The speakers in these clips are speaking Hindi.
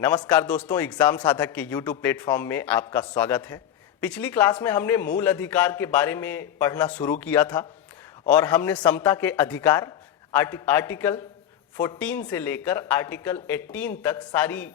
नमस्कार दोस्तों, एग्जाम साधक के YouTube प्लेटफॉर्म में आपका स्वागत है। पिछली क्लास में हमने मूल अधिकार के बारे में पढ़ना शुरू किया था और हमने समता के अधिकार आर्टिकल 14 से लेकर आर्टिकल 18 तक सारी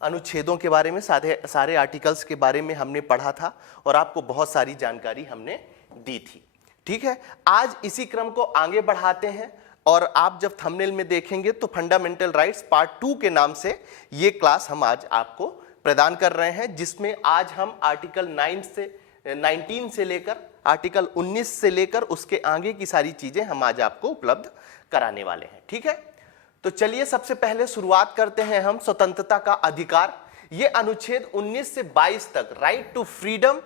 अनुच्छेदों के बारे में सारे आर्टिकल्स के बारे में हमने पढ़ा था और आपको बहुत सारी जानकारी हमने दी थी। ठीक है, आज इसी क्रम को आगे बढ़ाते हैं और आप जब थंबनेल में देखेंगे तो फंडामेंटल राइट्स पार्ट 2 के नाम से ये क्लास हम आज आपको प्रदान कर रहे हैं, जिसमें आज हम आर्टिकल 19 से लेकर आर्टिकल 19 से लेकर उसके आगे की सारी चीजें हम आज आपको उपलब्ध कराने वाले हैं। ठीक है, तो चलिए सबसे पहले शुरुआत करते हैं हम स्वतंत्रता का अधिकार। ये अनुच्छेद 19 से 22 तक राइट टू फ्रीडम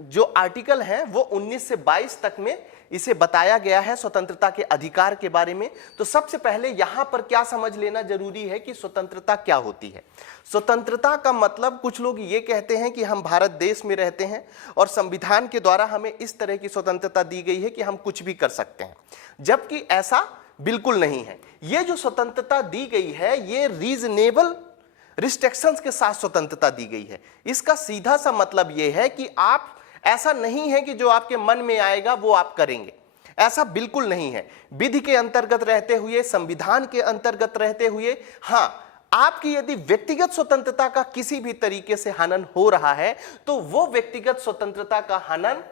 जो आर्टिकल है वो 19 से 22 तक में इसे बताया गया है स्वतंत्रता के अधिकार के बारे में। तो सबसे पहले यहां पर क्या समझ लेना जरूरी है कि स्वतंत्रता क्या होती है। स्वतंत्रता का मतलब, कुछ लोग ये कहते हैं कि हम भारत देश में रहते हैं और संविधान के द्वारा हमें इस तरह की स्वतंत्रता दी गई है कि हम कुछ भी कर सकते हैं, जबकि ऐसा बिल्कुल नहीं है। ये जो स्वतंत्रता दी गई है ये रीजनेबल रिस्ट्रिक्शंस के साथ स्वतंत्रता दी गई है। इसका सीधा सा मतलब यह है कि आप, ऐसा नहीं है कि जो आपके मन में आएगा वो आप करेंगे, ऐसा बिल्कुल नहीं है। विधि के अंतर्गत रहते हुए, संविधान के अंतर्गत रहते हुए, हां, आपकी यदि व्यक्तिगत स्वतंत्रता का किसी भी तरीके से हनन हो रहा है तो वो व्यक्तिगत स्वतंत्रता का हनन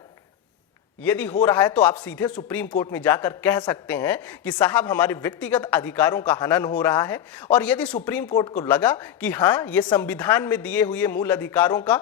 यदि हो रहा है तो आप सीधे सुप्रीम कोर्ट में जाकर कह सकते हैं कि साहब हमारे व्यक्तिगत अधिकारों का हनन हो रहा है। और यदि सुप्रीम कोर्ट को लगा कि हां ये संविधान में दिए हुए मूल अधिकारों का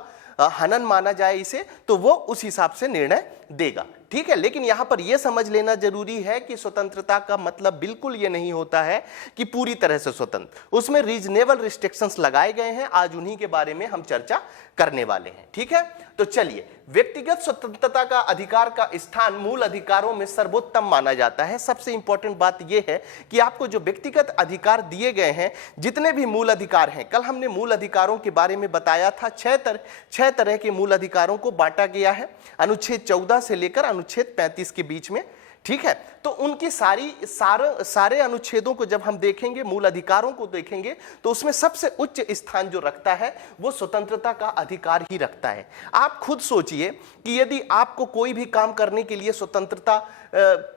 हनन माना जाए इसे, तो वो उस हिसाब से निर्णय देगा। ठीक है, लेकिन यहां पर यह समझ लेना जरूरी है कि स्वतंत्रता का मतलब बिल्कुल यह नहीं होता है कि पूरी तरह से स्वतंत्र, उसमें रीजनेबल रिस्ट्रिक्शंस लगाए गए हैं। आज उन्हीं के बारे में हम चर्चा करने वाले हैं। ठीक है, तो चलिए, व्यक्तिगत स्वतंत्रता का अधिकार का स्थान मूल अधिकारों में सर्वोत्तम माना जाता है। सबसे इंपॉर्टेंट बात यह है कि आपको जो व्यक्तिगत अधिकार दिए गए हैं, जितने भी मूल अधिकार हैं, कल हमने मूल अधिकारों के बारे में बताया था, छह तरह के मूल अधिकारों को बांटा गया है अनुच्छेद 14 से लेकर अनुच्छेद 35 के बीच में। ठीक है, तो उनकी सारे अनुच्छेदों को जब हम देखेंगे, मूल अधिकारों को देखेंगे, तो उसमें सबसे उच्च स्थान जो रखता है वो स्वतंत्रता का अधिकार ही रखता है। आप खुद सोचिए कि यदि आपको कोई भी काम करने के लिए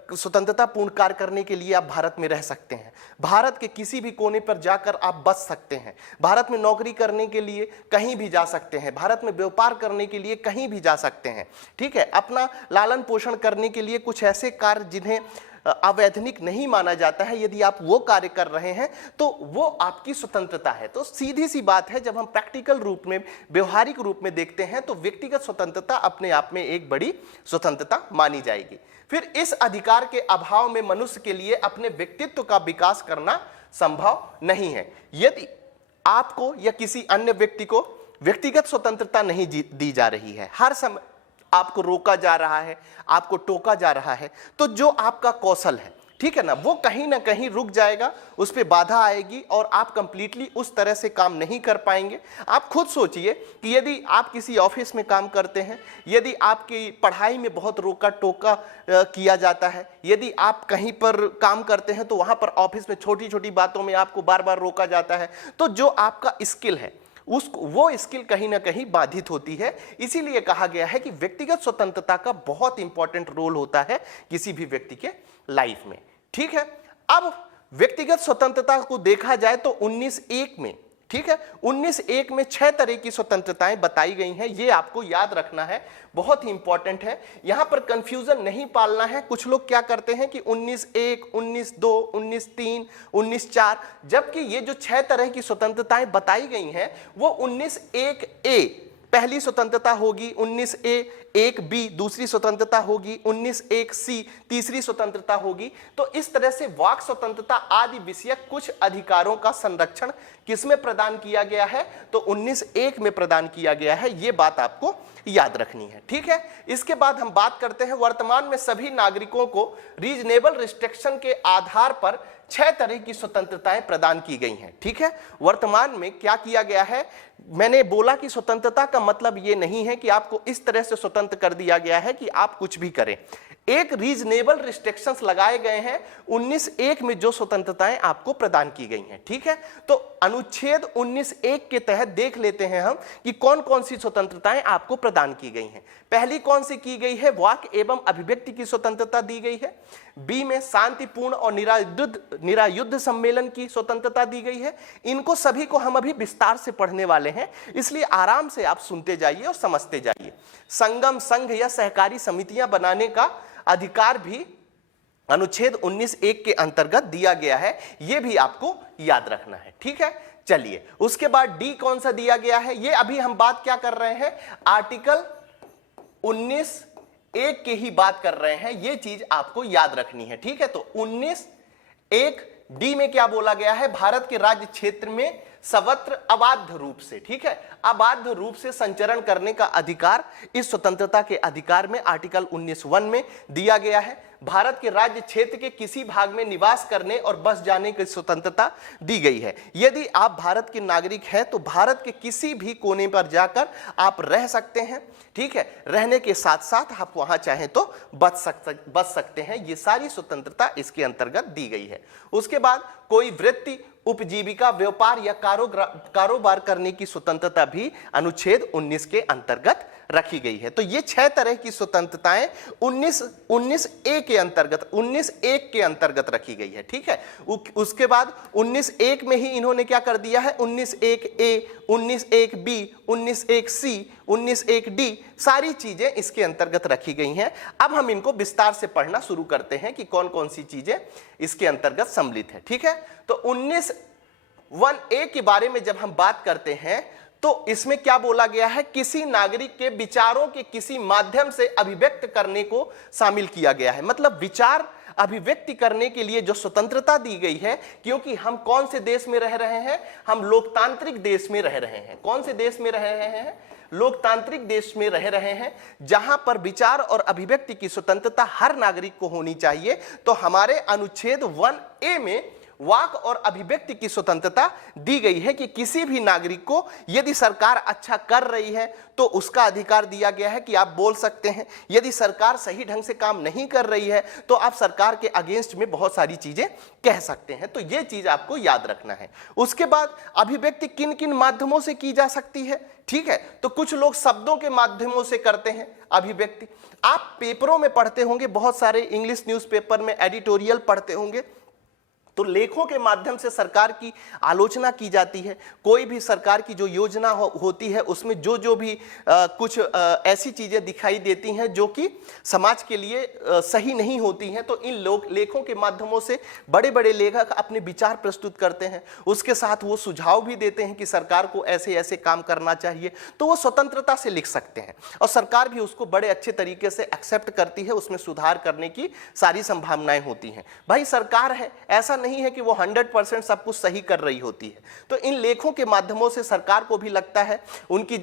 स्वतंत्रता पूर्ण कार्य करने के लिए आप भारत में रह सकते हैं, भारत के किसी भी कोने पर जाकर आप बस सकते हैं, भारत में नौकरी करने के लिए कहीं भी जा सकते हैं, भारत में व्यापार करने के लिए कहीं भी जा सकते हैं। ठीक है, अपना लालन पोषण करने के लिए कुछ ऐसे कार्य जिन्हें अवैधानिक नहीं माना जाता है, यदि आप वो कार्य कर रहे हैं तो वो आपकी स्वतंत्रता है। तो सीधी सी बात है, जब हम प्रैक्टिकल रूप में, व्यवहारिक रूप में देखते हैं तो व्यक्तिगत स्वतंत्रता अपने आप में एक बड़ी स्वतंत्रता मानी जाएगी। फिर इस अधिकार के अभाव में मनुष्य के लिए अपने व्यक्तित्व का विकास करना संभव नहीं है। यदि आपको या किसी अन्य व्यक्ति को व्यक्तिगत स्वतंत्रता नहीं दी जा रही है, हर समय आपको रोका जा रहा है, आपको टोका जा रहा है, तो जो आपका कौशल है, ठीक है ना, वो कहीं ना कहीं रुक जाएगा, उस पर बाधा आएगी और आप कंप्लीटली उस तरह से काम नहीं कर पाएंगे। आप खुद सोचिए कि यदि आप किसी ऑफिस में काम करते हैं, यदि आपकी पढ़ाई में बहुत रोका टोका किया जाता है, यदि आप कहीं पर काम करते हैं तो वहां पर ऑफिस में छोटी छोटी बातों में आपको बार बार रोका जाता है, तो जो आपका स्किल है वो स्किल कहीं ना कहीं बाधित होती है। इसीलिए कहा गया है कि व्यक्तिगत स्वतंत्रता का बहुत इंपॉर्टेंट रोल होता है किसी भी व्यक्ति के लाइफ में। ठीक है, अब व्यक्तिगत स्वतंत्रता को देखा जाए तो 19(1) में, ठीक है, 19(1) में 6 तरह की स्वतंत्रताएं बताई गई हैं। ये आपको याद रखना है, बहुत ही इंपॉर्टेंट है, यहां पर कंफ्यूजन नहीं पालना है। कुछ लोग क्या करते हैं कि 19(1), 19(2), 19(3), 19(4), जबकि ये जो 6 तरह की स्वतंत्रताएं बताई गई हैं वो 19(1)(a) पहली स्वतंत्रता होगी, 19(1)(b) दूसरी स्वतंत्रता होगी, 19(1)(c) तीसरी स्वतंत्रता होगी। तो इस तरह से वाक स्वतंत्रता आदि विषयक कुछ अधिकारों का संरक्षण किसमें प्रदान किया गया है, तो 19(1) में प्रदान किया गया है। यह बात आपको याद रखनी है। ठीक है, इसके बाद हम बात करते हैं, वर्तमान में सभी नागरिकों को रीजनेबल रिस्ट्रिक्शन के आधार पर 6 तरह की स्वतंत्रताएं प्रदान की गई हैं। ठीक है, वर्तमान में क्या किया गया है, मैंने बोला कि स्वतंत्रता का मतलब यह नहीं है कि आपको इस तरह से स्वतंत्र कर दिया गया है कि आप कुछ भी करें। एक रीजनेबल रिस्ट्रिक्शंस लगाए गए हैं 19(1) में जो स्वतंत्रताएं आपको प्रदान की गई हैं। ठीक है, तो अनुच्छेद 19(1) के तहत देख लेते हैं हम कि कौन कौन सी स्वतंत्रताएं आपको प्रदान की गई हैं। पहली कौन सी की गई है? वाक एवं अभिव्यक्ति की स्वतंत्रता दी गई है। बी में शांतिपूर्ण और निरायुद्ध सम्मेलन की स्वतंत्रता दी गई है। इनको सभी को हम अभी विस्तार से पढ़ने वाले हैं, इसलिए आराम से आप सुनते जाइए और समझते जाइए। संगम, संघ या सहकारी समितियां बनाने का अधिकार भी अनुच्छेद 19(1) के अंतर्गत दिया गया है, यह भी आपको याद रखना है। ठीक है, चलिए उसके बाद डी कौन सा दिया गया है? ये अभी हम बात क्या कर रहे हैं? आर्टिकल 19(1) की ही बात कर रहे हैं, ये चीज आपको याद रखनी है। ठीक है, तो 19(1) डी में क्या बोला गया है? भारत के राज्य क्षेत्र में सर्वत्र अबाध्य रूप से, ठीक है, अबाध्य रूप से संचरण करने का अधिकार इस स्वतंत्रता के अधिकार में आर्टिकल 19(1) में दिया गया है। भारत के राज्य क्षेत्र के किसी भाग में निवास करने और बस जाने की स्वतंत्रता दी गई है। यदि आप भारत के नागरिक हैं तो भारत के किसी भी कोने पर जाकर आप रह सकते हैं। ठीक है, रहने के साथ साथ आप वहां चाहें तो बच सकते हैं। ये सारी स्वतंत्रता इसके अंतर्गत दी गई है। उसके बाद कोई वृत्ति, उपजीविका, व्यापार या कारोबार करने की स्वतंत्रता भी अनुच्छेद 19 के अंतर्गत रखी गई है। तो ये 6 तरह की स्वतंत्रताएं 19(1) के अंतर्गत रखी गई है। ठीक है, उसके बाद 19(1) में ही इन्होंने क्या कर दिया है? 19(1)A, 19(1)B, 19(1)C, 19(1)D सारी चीजें इसके अंतर्गत रखी गई हैं। अब हम इनको विस्तार से पढ़ना शुरू करते हैं कि कौन कौन सी चीजें इसके अंतर्गत सम्मिलित है। ठीक है, तो 19(1)A के बारे में जब हम बात करते हैं तो इसमें क्या बोला गया है? किसी नागरिक के विचारों के किसी माध्यम से अभिव्यक्त करने को शामिल किया गया है। मतलब विचार अभिव्यक्ति करने के लिए जो स्वतंत्रता दी गई है, क्योंकि हम कौन से देश में रह रहे हैं? हम लोकतांत्रिक देश में रह रहे हैं। कौन से देश में रह रहे हैं? लोकतांत्रिक देश में रह रहे हैं, जहां पर विचार और अभिव्यक्ति की स्वतंत्रता हर नागरिक को होनी चाहिए। तो हमारे अनुच्छेद 1(A) में वाक और अभिव्यक्ति की स्वतंत्रता दी गई है कि किसी भी नागरिक को यदि सरकार अच्छा कर रही है तो उसका अधिकार दिया गया है कि आप बोल सकते हैं। यदि सरकार सही ढंग से काम नहीं कर रही है तो आप सरकार के अगेंस्ट में बहुत सारी चीजें कह सकते हैं। तो यह चीज आपको याद रखना है। उसके बाद अभिव्यक्ति किन किन माध्यमों से की जा सकती है? ठीक है, तो कुछ लोग शब्दों के माध्यमों से करते हैं अभिव्यक्ति। आप पेपरों में पढ़ते होंगे, बहुत सारे इंग्लिश न्यूज़पेपर में एडिटोरियल पढ़ते होंगे, तो लेखों के माध्यम से सरकार की आलोचना की जाती है। कोई भी सरकार की जो योजना होती है उसमें जो भी कुछ ऐसी चीजें दिखाई देती हैं जो कि समाज के लिए सही नहीं होती हैं, तो इन लेखों के माध्यमों से बड़े बड़े लेखक अपने विचार प्रस्तुत करते हैं। उसके साथ वो सुझाव भी देते हैं कि सरकार को ऐसे ऐसे काम करना चाहिए, तो वो स्वतंत्रता से लिख सकते हैं और सरकार भी उसको बड़े अच्छे तरीके से एक्सेप्ट करती है। उसमें सुधार करने की सारी संभावनाएं होती हैं। भाई सरकार है, ऐसा नहीं है कि वो 100% सब कुछ सही कर रही होती है। तो इन लेखों के माध्यमों से सरकार को भी लगता है, उनकी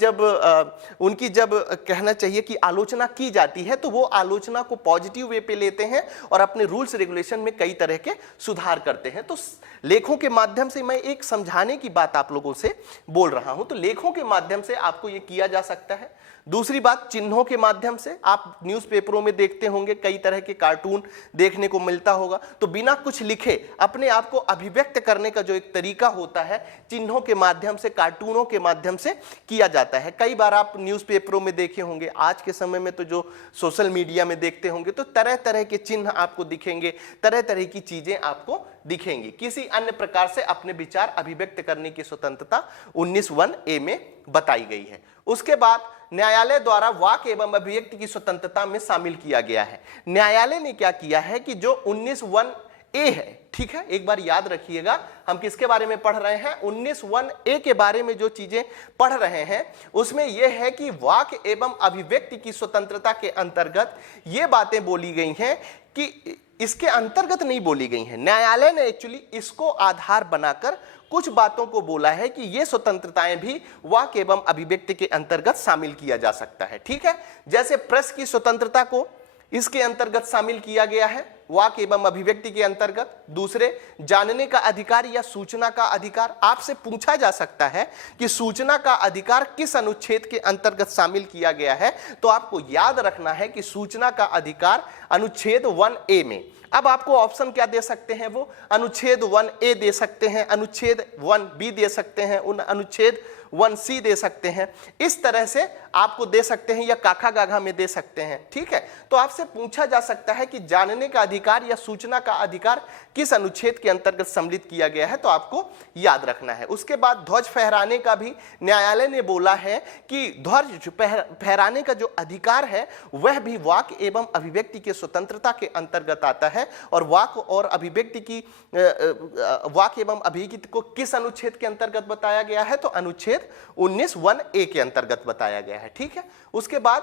जब कहना चाहिए कि आलोचना की जाती है तो वो आलोचना को पॉजिटिव वे पे लेते हैं और अपने रूल्स रेगुलेशन में कई तरह के सुधार करते हैं। तो लेखों के माध्यम से मैं एक समझाने की बात आप लोगों से बोल रहा हूं, तो लेखों के माध्यम से आपको ये किया जा सकता है। दूसरी बात, चिन्हों के माध्यम से आप न्यूज़पेपरों में देखते होंगे, कई तरह के कार्टून देखने को मिलता होगा। तो बिना कुछ लिखे अपने आप को अभिव्यक्त करने का जो एक तरीका होता है, चिन्हों के माध्यम से, कार्टूनों के माध्यम से किया जाता है। कई बार आप न्यूज़पेपरों में देखे होंगे, आज के समय में तो जो सोशल मीडिया में देखते होंगे, तो तरह तरह के चिन्ह आपको दिखेंगे, तरह तरह की चीजें आपको दिखेंगी। किसी अन्य प्रकार से अपने विचार अभिव्यक्त करने की स्वतंत्रता 19(1)A में बताई गई है। उसके बाद न्यायालय द्वारा वाक एवं अभिव्यक्ति की स्वतंत्रता में शामिल किया गया है। न्यायालय ने क्या किया है कि जो 19(1)A है, ठीक है, एक बार याद रखिएगा, हम किसके बारे में पढ़ रहे हैं? 19(1)A के बारे में जो चीजें पढ़ रहे हैं उसमें यह है कि वाक एवं अभिव्यक्ति की स्वतंत्रता के अंतर्गत ये बातें बोली गई हैं कि इसके अंतर्गत नहीं बोली गई हैं। न्यायालय ने एक्चुअली इसको आधार बनाकर कुछ बातों को बोला है कि ये स्वतंत्रताएं भी वाक एवं अभिव्यक्ति के अंतर्गत शामिल किया जा सकता है। ठीक है, जैसे प्रेस की स्वतंत्रता को इसके अंतर्गत शामिल किया गया है। वाक एवं अभिव्यक्ति के अंतर्गत। दूसरे, जानने का अधिकार या सूचना का अधिकार। आपसे पूछा जा सकता है कि सूचना का अधिकार किस अनुच्छेद के अंतर्गत शामिल किया गया है, तो आपको याद रखना है कि सूचना का अधिकार अनुच्छेद 1A में। अब आपको ऑप्शन क्या दे सकते हैं, वो अनुच्छेद 1A दे सकते हैं, अनुच्छेद 1B दे सकते हैं, अनुच्छेद 1C दे सकते हैं, इस तरह से आपको दे सकते हैं, या काखा गाघा में दे सकते हैं। ठीक है, तो आपसे पूछा जा सकता है कि जानने का अधिकार या सूचना का अधिकार किस अनुच्छेद के अंतर्गत सम्मिलित किया गया है, तो आपको याद रखना है। उसके बाद ध्वज फहराने का भी न्यायालय ने बोला है कि ध्वज फहराने का जो अधिकार है वह भी वाक एवं अभिव्यक्ति के स्वतंत्रता के अंतर्गत आता है, और वाक और अभिव्यक्ति की वाक एवं अभिव्यक्ति को किस अनुच्छेद के अंतर्गत बताया गया है, तो अनुच्छेद 19 1A के अंतर्गत बताया गया है। ठीक है, उसके बाद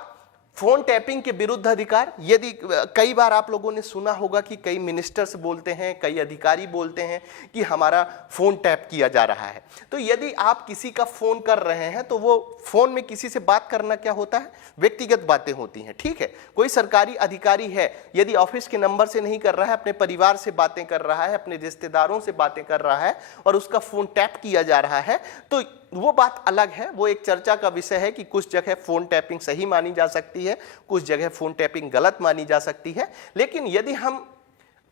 फोन टैपिंग के विरुद्ध अधिकार। यदि कई बार आप लोगों ने सुना होगा कि कई मिनिस्टर्स बोलते हैं, कई अधिकारी बोलते हैं कि हमारा फोन टैप किया जा रहा है, तो यदि आप किसी का फोन कर रहे हैं तो वो फोन में किसी से बात करना क्या होता है, व्यक्तिगत बातें होती हैं। ठीक है, कोई सरकारी अधिकारी है, यदि ऑफिस के नंबर से नहीं कर रहा है, अपने परिवार से बातें कर रहा है, अपने रिश्तेदारों से बातें कर रहा है और उसका फोन टैप किया जा रहा है, तो वो बात अलग है, वो एक चर्चा का विषय है कि कुछ जगह फोन टैपिंग सही मानी जा सकती है, कुछ जगह फोन टैपिंग गलत मानी जा सकती है। लेकिन यदि हम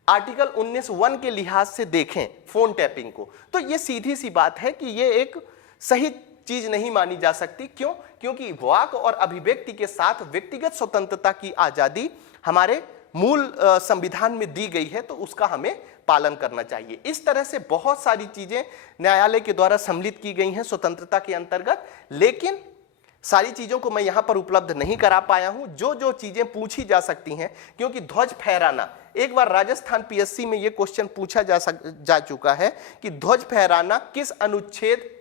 आर्टिकल 19(1) के लिहाज से देखें फोन टैपिंग को, तो ये सीधी सी बात है कि ये एक सही चीज नहीं मानी जा सकती। क्यों? क्योंकि वाक और अभिव्यक्ति के साथ व्यक्तिगत स्वतंत्रता की आजादी हमारे मूल संविधान में दी गई है, तो उसका हमें पालन करना चाहिए। इस तरह से बहुत सारी चीजें न्यायालय के द्वारा सम्मिलित की गई हैं स्वतंत्रता के अंतर्गत, लेकिन सारी चीजों को मैं यहां पर उपलब्ध नहीं करा पाया हूं। जो जो चीजें पूछी जा सकती हैं, क्योंकि ध्वज फहराना, एक बार राजस्थान पीएससी में यह क्वेश्चन पूछा जा चुका है कि ध्वज फहराना किस अनुच्छेद,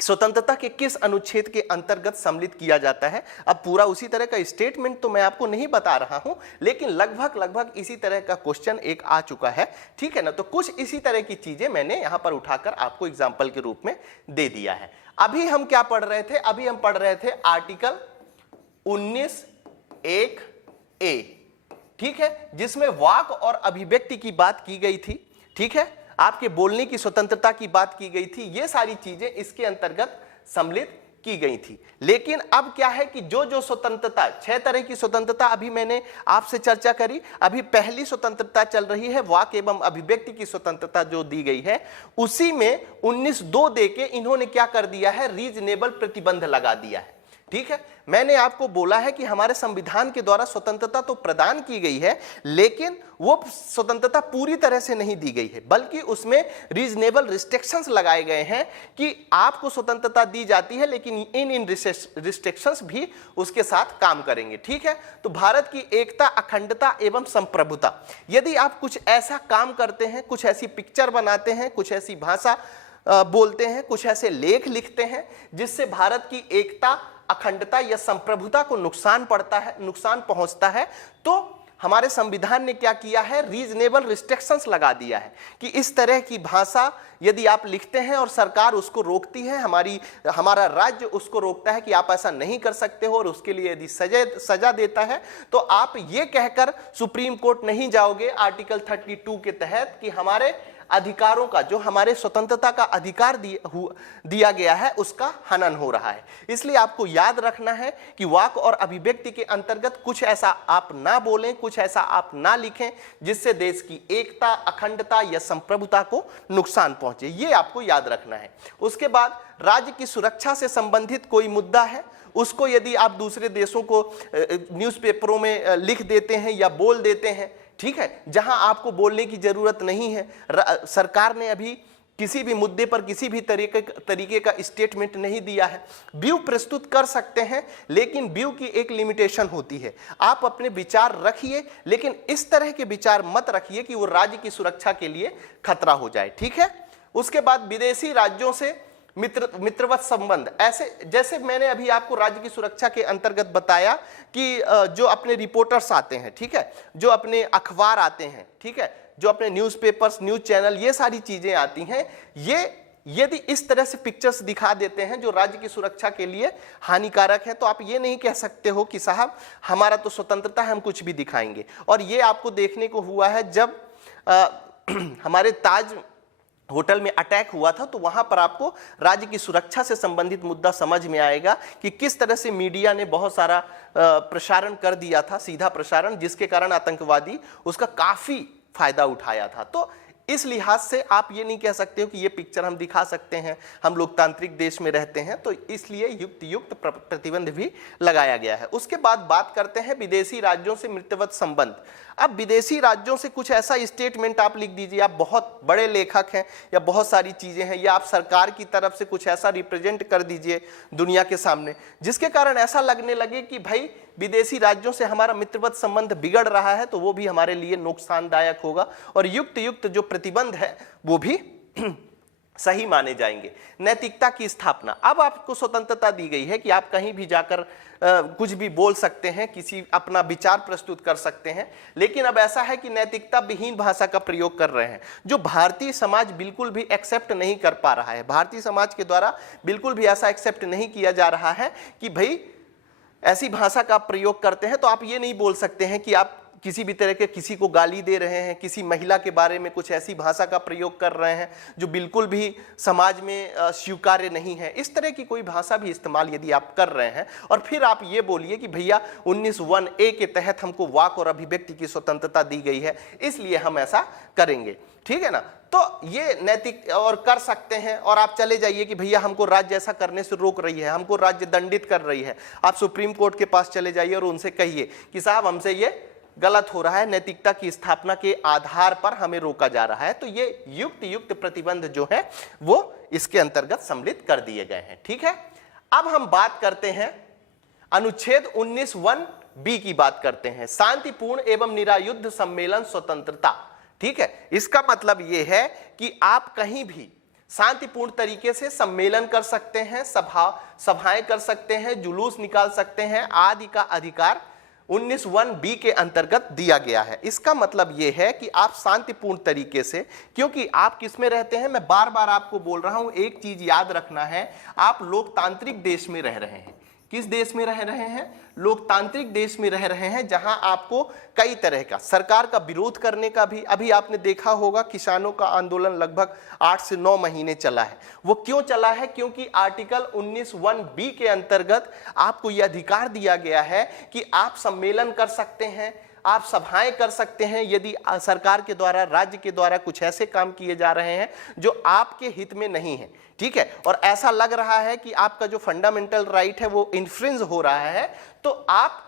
स्वतंत्रता के किस अनुच्छेद के अंतर्गत सम्मिलित किया जाता है। अब पूरा उसी तरह का स्टेटमेंट तो मैं आपको नहीं बता रहा हूं, लेकिन लगभग इसी तरह का क्वेश्चन एक आ चुका है। ठीक है ना, तो कुछ इसी तरह की चीजें मैंने यहां पर उठाकर आपको एग्जाम्पल के रूप में दे दिया है। अभी हम क्या पढ़ रहे थे? अभी हम पढ़ रहे थे आर्टिकल 19(1)A, ठीक है, जिसमें वाक और अभिव्यक्ति की बात की गई थी। ठीक है, आपके बोलने की स्वतंत्रता की बात की गई थी, ये सारी चीजें इसके अंतर्गत सम्मिलित की गई थी। लेकिन अब क्या है कि जो जो स्वतंत्रता, 6 तरह की स्वतंत्रता अभी मैंने आपसे चर्चा करी। अभी पहली स्वतंत्रता चल रही है वाक एवं अभिव्यक्ति की स्वतंत्रता जो दी गई है, उसी में 19(2) दे के इन्होंने क्या कर दिया है, रीजनेबल प्रतिबंध लगा दिया है। ठीक है, मैंने आपको बोला है कि हमारे संविधान के द्वारा स्वतंत्रता तो प्रदान की गई है, लेकिन वो स्वतंत्रता पूरी तरह से नहीं दी गई है, बल्कि उसमें रीजनेबल रिस्ट्रिक्शंस लगाए गए हैं कि आपको स्वतंत्रता दी जाती है, लेकिन इन रिस्ट्रिक्शंस भी उसके साथ काम करेंगे। ठीक है, तो भारत की एकता, अखंडता एवं संप्रभुता, यदि आप कुछ ऐसा काम करते हैं, कुछ ऐसी पिक्चर बनाते हैं, कुछ ऐसी भाषा बोलते हैं, कुछ ऐसे लेख लिखते हैं जिससे भारत की एकता, अखंडता या संप्रभुता को नुकसान पहुंचता है, तो हमारे संविधान ने क्या किया है, रीजनेबल रिस्ट्रिक्शंस लगा दिया है कि इस तरह की भाषा यदि आप लिखते हैं और सरकार उसको रोकती है, हमारा राज्य उसको रोकता है कि आप ऐसा नहीं कर सकते हो, और उसके लिए यदि सजा देता है, तो आप ये कहकर सुप्रीम कोर्ट नहीं जाओगे आर्टिकल 32 के तहत कि हमारे अधिकारों का, जो हमारे स्वतंत्रता का अधिकार दिया गया है, उसका हनन हो रहा है। इसलिए आपको याद रखना है कि वाक और अभिव्यक्ति के अंतर्गत कुछ ऐसा आप ना बोलें, कुछ ऐसा आप ना लिखें जिससे देश की एकता, अखंडता या संप्रभुता को नुकसान पहुंचे। ये आपको याद रखना है। उसके बाद राज्य की सुरक्षा से संबंधित कोई मुद्दा है, उसको यदि आप दूसरे देशों को न्यूज़पेपरों में लिख देते हैं या बोल देते हैं, ठीक है, जहां आपको बोलने की जरूरत नहीं है, सरकार ने अभी किसी भी मुद्दे पर किसी भी तरीके का स्टेटमेंट नहीं दिया है। व्यू प्रस्तुत कर सकते हैं, लेकिन व्यू की एक लिमिटेशन होती है। आप अपने विचार रखिए, लेकिन इस तरह के विचार मत रखिए कि वो राज्य की सुरक्षा के लिए खतरा हो जाए। ठीक है, उसके बाद विदेशी राज्यों से मित्रवत संबंध, ऐसे जैसे मैंने अभी आपको राज्य की सुरक्षा के अंतर्गत बताया कि जो अपने रिपोर्टर्स आते हैं, ठीक है, जो अपने अखबार आते हैं, ठीक है, जो अपने न्यूज़पेपर्स, न्यूज़ चैनल, ये सारी चीजें आती हैं, ये यदि इस तरह से पिक्चर्स दिखा देते हैं जो राज्य की सुरक्षा के लिए हानिकारक है, तो आप ये नहीं कह सकते हो कि साहब हमारा तो स्वतंत्रता है, हम कुछ भी दिखाएंगे। और ये आपको देखने को हुआ है जब हमारे ताज होटल में अटैक हुआ था, तो वहां पर आपको राज्य की सुरक्षा से संबंधित मुद्दा समझ में आएगा कि किस तरह से मीडिया ने बहुत सारा प्रसारण कर दिया था, सीधा प्रसारण, जिसके कारण आतंकवादी उसका काफी फायदा उठाया था। तो इस लिहाज से आप ये नहीं कह सकते हो कि ये पिक्चर हम दिखा सकते हैं, हम लोकतांत्रिक देश में रहते हैं, तो इसलिए युक्त प्रतिबंध भी लगाया गया है। उसके बाद बात करते हैं विदेशी राज्यों से मित्रवत संबंध। अब विदेशी राज्यों से कुछ ऐसा स्टेटमेंट आप लिख दीजिए, आप बहुत बड़े लेखक हैं या बहुत सारी चीजें हैं, या आप सरकार की तरफ से कुछ ऐसा रिप्रेजेंट कर दीजिए दुनिया के सामने, जिसके कारण ऐसा लगने लगे कि भाई विदेशी राज्यों से हमारा मित्रवत संबंध बिगड़ रहा है, तो वो भी हमारे लिए नुकसानदायक होगा और युक्त जो प्रतिबंध है वो भी सही माने जाएंगे। नैतिकता की स्थापना। अब आपको स्वतंत्रता दी गई है कि आप कहीं भी जाकर कुछ भी बोल सकते हैं, किसी अपना विचार प्रस्तुत कर सकते हैं, लेकिन अब ऐसा है कि नैतिकता विहीन भाषा का प्रयोग कर रहे हैं, जो भारतीय समाज बिल्कुल भी एक्सेप्ट नहीं कर पा रहा है। भारतीय समाज के द्वारा बिल्कुल भी ऐसा एक्सेप्ट नहीं किया जा रहा है कि भाई ऐसी भाषा का प्रयोग करते हैं तो आप ये नहीं बोल सकते हैं कि आप किसी भी तरह के किसी को गाली दे रहे हैं, किसी महिला के बारे में कुछ ऐसी भाषा का प्रयोग कर रहे हैं जो बिल्कुल भी समाज में स्वीकार्य नहीं है। इस तरह की कोई भाषा भी इस्तेमाल यदि आप कर रहे हैं और फिर आप ये बोलिए कि भैया 19(1)(a) के तहत हमको वाक और अभिव्यक्ति की स्वतंत्रता दी गई है, इसलिए हम ऐसा करेंगे, ठीक है ना, तो ये नैतिक और कर सकते हैं। और आप चले जाइए कि भैया हमको राज्य ऐसा करने से रोक रही है, हमको राज्य दंडित कर रही है, आप सुप्रीम कोर्ट के पास चले जाइए और उनसे कहिए कि साहब हमसे ये गलत हो रहा है, नैतिकता की स्थापना के आधार पर हमें रोका जा रहा है। तो ये युक्त प्रतिबंध जो है वो इसके अंतर्गत सम्मिलित कर दिए गए हैं, ठीक है। अब हम बात करते हैं अनुच्छेद 19(1)(b) की बात करते हैं, शांतिपूर्ण एवं निरायुद्ध सम्मेलन स्वतंत्रता, ठीक है। इसका मतलब यह है कि आप कहीं भी शांतिपूर्ण तरीके से सम्मेलन कर सकते हैं, सभाएं कर सकते हैं, जुलूस निकाल सकते हैं, आदि का अधिकार 19(1)(b) के अंतर्गत दिया गया है। इसका मतलब यह है कि आप शांतिपूर्ण तरीके से, क्योंकि आप किस में रहते हैं, मैं बार बार आपको बोल रहा हूं, एक चीज याद रखना है, आप लोकतांत्रिक देश में रह रहे हैं। किस देश में रह रहे हैं? लोकतांत्रिक देश में रह रहे हैं, जहां आपको कई तरह का सरकार का विरोध करने का भी, अभी आपने देखा होगा किसानों का आंदोलन लगभग 8 से 9 महीने चला है। वो क्यों चला है? क्योंकि आर्टिकल 19(1)(b) के अंतर्गत आपको यह अधिकार दिया गया है कि आप सम्मेलन कर सकते हैं, आप सभाएं कर सकते हैं, यदि सरकार के द्वारा, राज्य के द्वारा कुछ ऐसे काम किए जा रहे हैं जो आपके हित में नहीं है, ठीक है, और ऐसा लग रहा है कि आपका जो फंडामेंटल राइट है वो इन्फ्रिंज हो रहा है, तो आप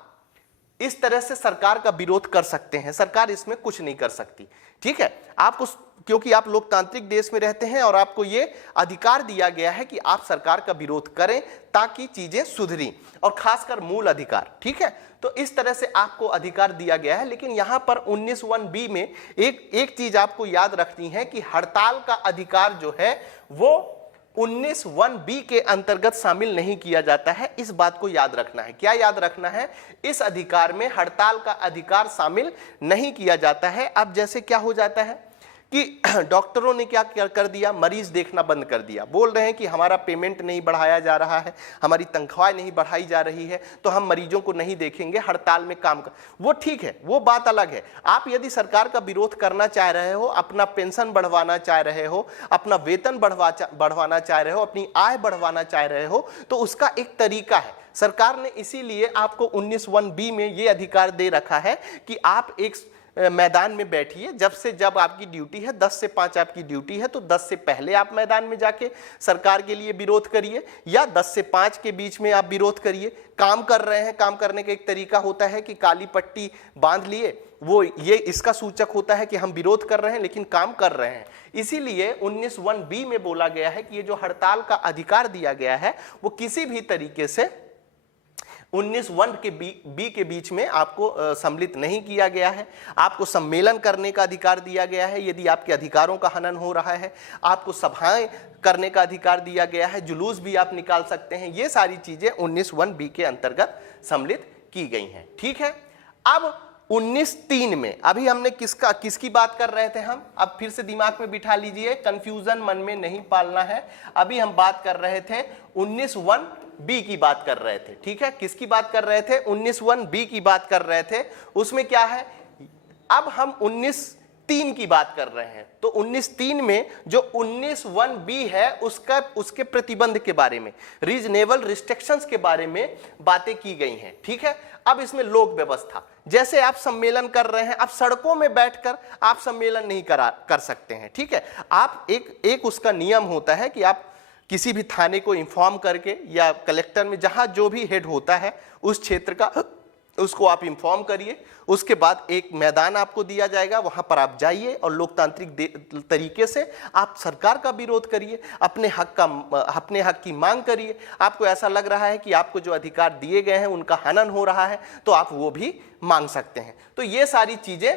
इस तरह से सरकार का विरोध कर सकते हैं। सरकार इसमें कुछ नहीं कर सकती, ठीक है। आपको, क्योंकि आप लोकतांत्रिक देश में रहते हैं और आपको ये अधिकार दिया गया है कि आप सरकार का विरोध करें ताकि चीजें सुधरी, और खासकर मूल अधिकार, ठीक है। तो इस तरह से आपको अधिकार दिया गया है। लेकिन यहां पर 19(1)(b) में एक चीज आपको याद रखनी है कि हड़ताल का अधिकार जो है वो 19(1)(b) के अंतर्गत शामिल नहीं किया जाता है। इस बात को याद रखना है। क्या याद रखना है? इस अधिकार में हड़ताल का अधिकार शामिल नहीं किया जाता है। अब जैसे क्या हो जाता है कि डॉक्टरों ने क्या कर दिया, मरीज देखना बंद कर दिया, बोल रहे हैं कि हमारा पेमेंट नहीं बढ़ाया जा रहा है, हमारी तनख्वाह नहीं बढ़ाई जा रही है, तो हम मरीजों को नहीं देखेंगे, हड़ताल में काम कर। वो ठीक है, वो बात अलग है। आप यदि सरकार का विरोध करना चाह रहे हो, अपना पेंशन बढ़वाना चाह रहे हो, अपना वेतन बढ़वाना चाह रहे हो, अपनी आय बढ़वाना चाह रहे हो, तो उसका एक तरीका है। सरकार ने इसीलिए आपको 19(1)(b) में ये अधिकार दे रखा है कि आप एक मैदान में बैठिए, जब आपकी ड्यूटी है 10 से 5 आपकी ड्यूटी है, तो 10 से पहले आप मैदान में जाके सरकार के लिए विरोध करिए, या 10 से 5 के बीच में आप विरोध करिए। काम कर रहे हैं, काम करने का एक तरीका होता है कि काली पट्टी बांध लिए, वो ये इसका सूचक होता है कि हम विरोध कर रहे हैं लेकिन काम कर रहे हैं। इसीलिए 19(1)(b) में बोला गया है कि ये जो हड़ताल का अधिकार दिया गया है वो किसी भी तरीके से 19(1)(b) के बीच में आपको सम्मिलित नहीं किया गया है। आपको सम्मेलन करने का अधिकार दिया गया है यदि आपके अधिकारों का हनन हो रहा है, आपको सभाएं करने का अधिकार दिया गया है, जुलूस भी आप निकाल सकते हैं। ये सारी चीजें 19(1)(b) के अंतर्गत सम्मिलित की गई हैं, ठीक है। अब 1903 में, अभी हमने किसकी बात कर रहे थे हम, अब फिर से दिमाग में बिठा लीजिए, कंफ्यूजन मन में नहीं पालना है। अभी हम बात कर रहे थे 19(1)(b की बात कर रहे थे, ठीक है। किसकी बात कर रहे थे, 19(1)(b की बात कर रहे थे। उसमें क्या है, अब हम 19(3) की बात कर रहे हैं। तो 19(3) में जो 19(1)(b है उसके प्रतिबंध के बारे में, रीजनेबल रिस्ट्रिक्शंस के बारे में बातें की गई हैं, ठीक है। अब इसमें लोक व्यवस्था, जैसे आप सम्मेलन कर रहे हैं, आप सड़कों में बैठकर आप सम्मेलन नहीं कर सकते हैं, ठीक है। आप एक उसका नियम होता है कि आप किसी भी थाने को इन्फॉर्म करके या कलेक्टर में जहां जो भी हेड होता है उस क्षेत्र का, उसको आप इन्फॉर्म करिए। उसके बाद एक मैदान आपको दिया जाएगा, वहां पर आप जाइए और लोकतांत्रिक तरीके से आप सरकार का विरोध करिए, अपने हक की मांग करिए। आपको ऐसा लग रहा है कि आपको जो अधिकार दिए गए हैं उनका हनन हो रहा है, तो आप वो भी मांग सकते हैं। तो ये सारी चीजें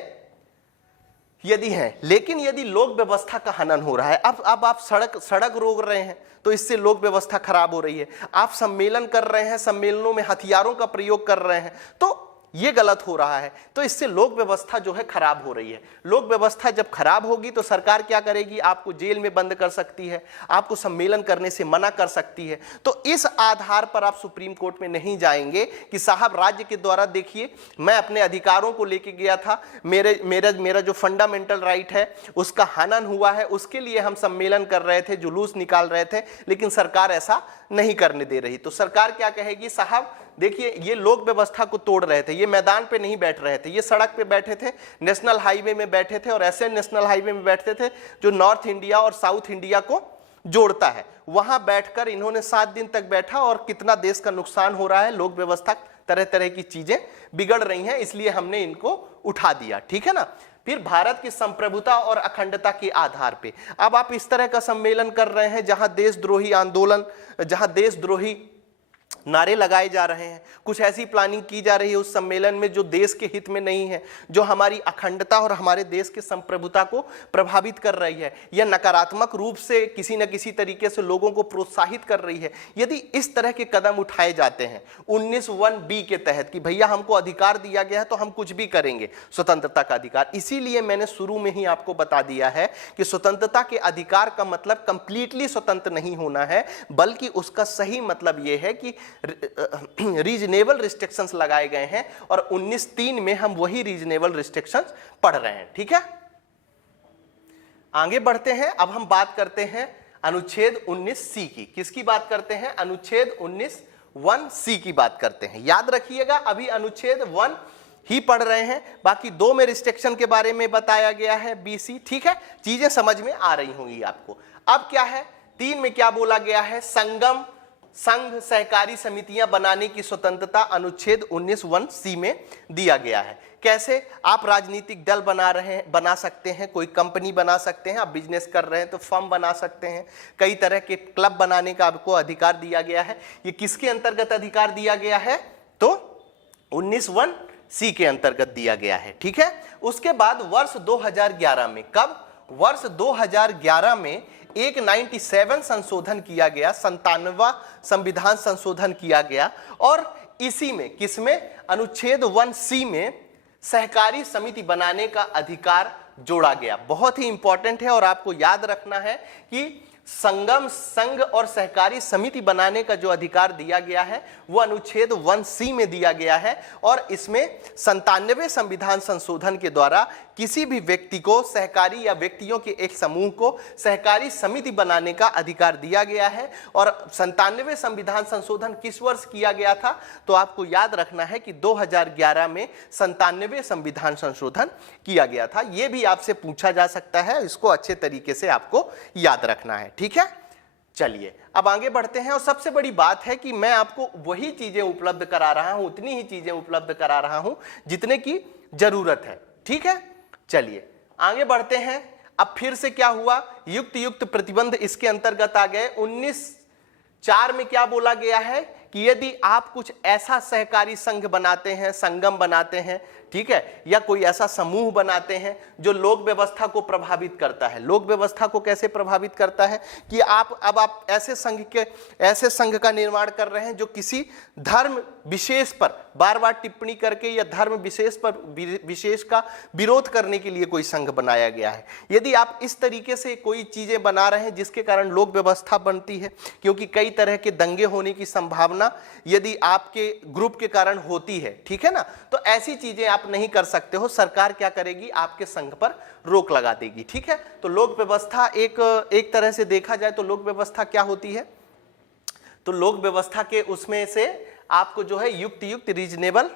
यदि हैं, लेकिन यदि लोक व्यवस्था का हनन हो रहा है, अब आप सड़क रोक रहे हैं तो इससे लोक व्यवस्था खराब हो रही है। आप सम्मेलन कर रहे हैं, सम्मेलनों में हथियारों का प्रयोग कर रहे हैं, तो ये गलत हो रहा है, तो इससे लोक व्यवस्था जो है खराब हो रही है। लोक व्यवस्था जब खराब होगी तो सरकार क्या करेगी, आपको जेल में बंद कर सकती है, आपको सम्मेलन करने से मना कर सकती है। तो इस आधार पर आप सुप्रीम कोर्ट में नहीं जाएंगे कि साहब राज्य के द्वारा देखिए मैं अपने अधिकारों को लेके गया था, मेरा जो फंडामेंटल राइट है उसका हनन हुआ है, उसके लिए हम सम्मेलन कर रहे थे, जुलूस निकाल रहे थे, लेकिन सरकार ऐसा नहीं करने दे रही। तो सरकार क्या कहेगी, साहब देखिए ये लोक व्यवस्था को तोड़ रहे थे, ये मैदान पे नहीं बैठ रहे थे, ये सड़क पे बैठे थे, नेशनल हाईवे में बैठे थे, और ऐसे नेशनल हाईवे में बैठते थे जो नॉर्थ इंडिया और साउथ इंडिया को जोड़ता है। वहां बैठकर इन्होंने 7 दिन तक बैठा और कितना देश का नुकसान हो रहा है, लोक व्यवस्था तरह तरह की चीजें बिगड़ रही हैं, इसलिए हमने इनको उठा दिया, ठीक है ना। फिर भारत की संप्रभुता और अखंडता के आधार पे अब आप इस तरह का सम्मेलन कर रहे हैं जहां देशद्रोही आंदोलन, जहां देशद्रोही नारे लगाए जा रहे हैं, कुछ ऐसी प्लानिंग की जा रही है उस सम्मेलन में जो देश के हित में नहीं है, जो हमारी अखंडता और हमारे देश के संप्रभुता को प्रभावित कर रही है, या नकारात्मक रूप से किसी न किसी तरीके से लोगों को प्रोत्साहित कर रही है। यदि इस तरह के कदम उठाए जाते हैं 19(1)(b के तहत कि भैया हमको अधिकार दिया गया है तो हम कुछ भी करेंगे, स्वतंत्रता का अधिकार, इसीलिए मैंने शुरू में ही आपको बता दिया है कि स्वतंत्रता के अधिकार का मतलब कंप्लीटली स्वतंत्र नहीं होना है, बल्कि उसका सही मतलब यह है कि रीजनेबल रिस्ट्रिक्शंस लगाए गए हैं, और 19(3) में हम वही रीजनेबल रिस्ट्रिक्शंस पढ़ रहे हैं, ठीक है। आगे बढ़ते हैं, अब हम बात करते हैं अनुच्छेद 19C की। किसकी बात करते हैं, अनुच्छेद 19(1)(c की बात करते हैं। याद रखिएगा अभी अनुच्छेद 1 ही पढ़ रहे हैं, बाकी 2 में रिस्ट्रिक्शन के बारे में बताया गया है, BC, ठीक है। चीजें समझ में आ रही होंगी आपको। अब क्या है, 3 में क्या बोला गया है, संगम, संघ, सहकारी समितियां बनाने की स्वतंत्रता अनुच्छेद 19(1)(c में दिया गया है। कैसे, आप राजनीतिक दल बना सकते हैं, कोई कंपनी बना सकते हैं, आप बिजनेस कर रहे हैं तो फर्म बना सकते हैं, कई तरह के क्लब बनाने का आपको अधिकार दिया गया है। ये किसके अंतर्गत अधिकार दिया गया है, तो 19(1)(c के अंतर्गत दिया गया है, ठीक है। उसके बाद वर्ष 2011 में, कब, वर्ष 2011 में एक 97 संशोधन किया गया, 97वां संविधान संशोधन किया गया, और इसी में किसमें, अनुच्छेद 1C में सहकारी समिति बनाने का अधिकार जोड़ा गया। बहुत ही इंपॉर्टेंट है और आपको याद रखना है कि संगम, संघ और सहकारी समिति बनाने का जो अधिकार दिया गया है वो अनुच्छेद 1C में दिया गया है, और इसमें 97वें संविधान संशोधन के द्वारा किसी भी व्यक्ति को, सहकारी या व्यक्तियों के एक समूह को सहकारी समिति बनाने का अधिकार दिया गया है। और 97वें संविधान संशोधन किस वर्ष किया गया था, तो आपको याद रखना है कि 2011 में 97वें संविधान संशोधन किया गया था। यह भी आपसे पूछा जा सकता है, इसको अच्छे तरीके से आपको याद रखना है, ठीक है। चलिए अब आगे बढ़ते हैं, और सबसे बड़ी बात है कि मैं आपको वही चीजें उपलब्ध करा रहा हूं, उतनी ही चीजें उपलब्ध करा रहा हूं जितने की जरूरत है, ठीक है। चलिए आगे बढ़ते हैं। अब फिर से क्या हुआ, युक्त प्रतिबंध इसके अंतर्गत आ गए। 19(4) में क्या बोला गया है कि यदि आप कुछ ऐसा सहकारी संघ बनाते हैं, संगम बनाते हैं, ठीक है, या कोई ऐसा समूह बनाते हैं जो लोक व्यवस्था को प्रभावित करता है। लोक व्यवस्था को कैसे प्रभावित करता है कि आप ऐसे संघ का निर्माण कर रहे हैं जो किसी धर्म विशेष पर बार बार टिप्पणी करके या धर्म विशेष का विरोध करने के लिए कोई संघ बनाया गया है। यदि आप इस तरीके से कोई चीजें बना रहे हैं जिसके कारण लोक व्यवस्था बनती है, क्योंकि कई तरह के दंगे होने की संभावना यदि आपके ग्रुप के कारण होती है, ठीक है ना, तो ऐसी चीजें आप नहीं कर सकते हो। सरकार क्या करेगी, आपके संघ पर रोक लगा देगी, ठीक है। तो लोक व्यवस्था एक तरह से देखा जाए तो लोक व्यवस्था क्या होती है, तो लोक व्यवस्था के उसमें से आपको जो है युक्त रीजनेबल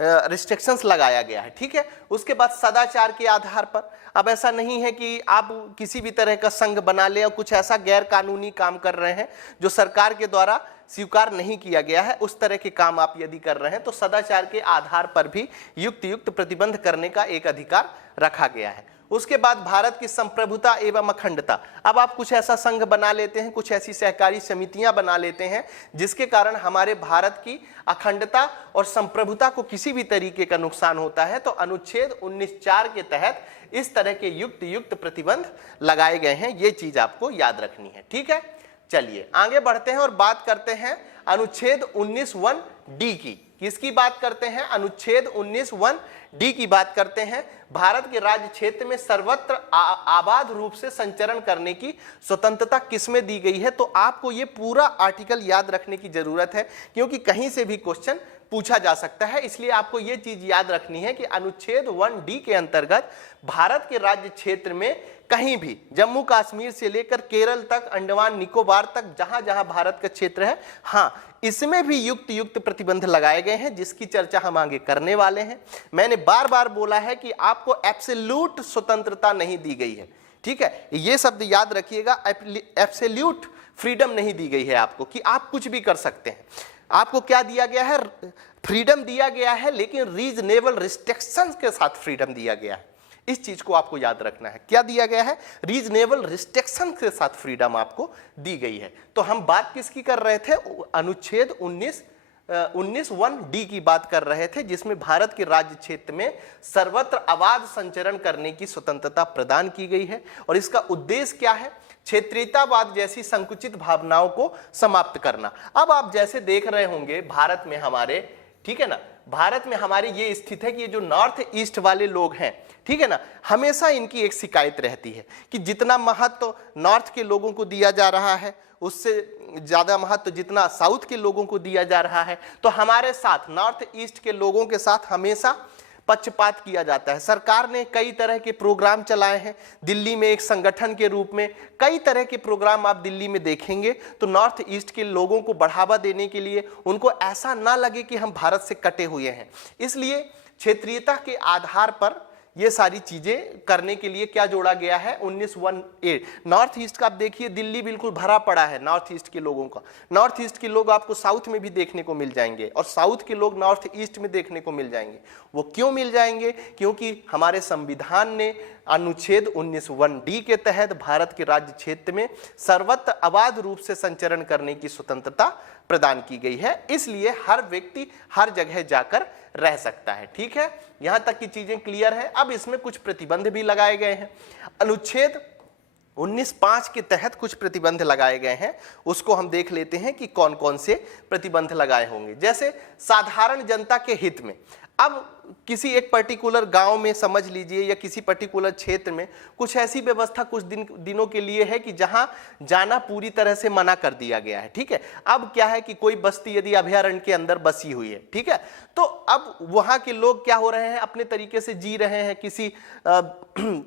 रिस्ट्रिक्शंस लगाया गया है, ठीक है। उसके बाद सदाचार के आधार पर, अब ऐसा नहीं है कि आप किसी भी तरह का संघ बना ले और कुछ ऐसा गैर कानूनी काम कर रहे हैं जो सरकार के द्वारा स्वीकार नहीं किया गया है, उस तरह के काम आप यदि कर रहे हैं तो सदाचार के आधार पर भी युक्त प्रतिबंध करने का एक अधिकार रखा गया है। उसके बाद भारत की संप्रभुता एवं अखंडता, अब आप कुछ ऐसा संघ बना लेते हैं, कुछ ऐसी सहकारी समितियां बना लेते हैं जिसके कारण हमारे भारत की अखंडता और संप्रभुता को किसी भी तरीके का नुकसान होता है, तो अनुच्छेद 19(4) के तहत इस तरह के युक्त प्रतिबंध लगाए गए हैं। ये चीज आपको याद रखनी है, ठीक है। चलिए आगे बढ़ते हैं और बात करते हैं अनुच्छेद 19(1)(d) की। किसकी बात करते हैं, अनुच्छेद 19(1)(d) की बात करते हैं। भारत के राज्य क्षेत्र में सर्वत्र आबाद रूप से संचरण करने की स्वतंत्रता किसमें दी गई है, तो आपको ये पूरा आर्टिकल याद रखने की जरूरत है, क्योंकि कहीं से भी क्वेश्चन पूछा जा सकता है। इसलिए आपको ये चीज याद रखनी है कि अनुच्छेद 1D के अंतर्गत भारत के राज्य क्षेत्र में कहीं भी, जम्मू कश्मीर से लेकर केरल तक, अंडमान निकोबार तक, जहां जहां भारत का क्षेत्र है, हाँ, इसमें भी युक्त प्रतिबंध लगाए गए हैं, जिसकी चर्चा हम आगे करने वाले हैं। मैंने बार बार बोला है कि आपको एब्सोल्यूट स्वतंत्रता नहीं दी गई है, ठीक है, ये शब्द याद रखिएगा, एब्सोल्यूट फ्रीडम नहीं दी गई है आपको कि आप कुछ भी कर सकते हैं। आपको क्या दिया गया है, फ्रीडम दिया गया है, लेकिन रीजनेबल रिस्ट्रिक्शंस के साथ फ्रीडम दिया गया है। इस चीज को आपको याद रखना है, क्या दिया गया है, रीजनेबल रिस्ट्रिक्शन के साथ फ्रीडम आपको दी गई है। तो हम बात किसकी कर रहे थे, अनुच्छेद 19(1)(d) की बात कर रहे थे, जिसमें भारत के राज्य क्षेत्र में सर्वत्र अबाध संचरण करने की स्वतंत्रता प्रदान की गई है। और इसका उद्देश्य क्या है, क्षेत्रीयतावाद जैसी संकुचित भावनाओं को समाप्त करना। अब आप जैसे देख रहे होंगे भारत में हमारे, ठीक है ना, भारत में हमारी ये स्थिति है कि ये जो नॉर्थ ईस्ट वाले लोग हैं, ठीक है ना, हमेशा इनकी एक शिकायत रहती है कि जितना महत्व नॉर्थ के लोगों को दिया जा रहा है उससे ज्यादा महत्व जितना साउथ के लोगों को दिया जा रहा है, तो हमारे साथ नॉर्थ ईस्ट के लोगों के साथ हमेशा पक्षपात किया जाता है। सरकार ने कई तरह के प्रोग्राम चलाए हैं, दिल्ली में एक संगठन के रूप में कई तरह के प्रोग्राम आप दिल्ली में देखेंगे, तो नॉर्थ ईस्ट के लोगों को बढ़ावा देने के लिए, उनको ऐसा ना लगे कि हम भारत से कटे हुए हैं, इसलिए क्षेत्रीयता के आधार पर ये सारी चीजें करने के लिए क्या जोड़ा गया है, 19(1)(a). नॉर्थ ईस्ट का आप देखिए, दिल्ली बिल्कुल भरा पड़ा है नॉर्थ ईस्ट के लोगों का। नॉर्थ ईस्ट के लोग आपको साउथ में भी देखने को मिल जाएंगे और साउथ के लोग नॉर्थ ईस्ट में देखने को मिल जाएंगे। वो क्यों मिल जाएंगे, क्योंकि हमारे संविधान ने अनुच्छेद 19(1)(d) के तहत भारत के राज्य क्षेत्र में सर्वत्र अबाध रूप से संचरण करने की स्वतंत्रता प्रदान की गई है, इसलिए हर व्यक्ति हर जगह जाकर रह सकता है, ठीक है। यहां तक की चीजें क्लियर है। अब इसमें कुछ प्रतिबंध भी लगाए गए हैं। अनुच्छेद 19(5) के तहत कुछ प्रतिबंध लगाए गए हैं, उसको हम देख लेते हैं कि कौन कौन से प्रतिबंध लगाए होंगे। जैसे साधारण जनता के हित में, अब किसी एक पर्टिकुलर गांव में समझ लीजिए या किसी पर्टिकुलर क्षेत्र में कुछ ऐसी व्यवस्था कुछ दिनों के लिए है कि जहां जाना पूरी तरह से मना कर दिया गया है, ठीक है। अब क्या है कि कोई बस्ती यदि अभयारण्य के अंदर बसी हुई है, ठीक है, तो अब वहां के लोग क्या हो रहे हैं, अपने तरीके से जी रहे हैं,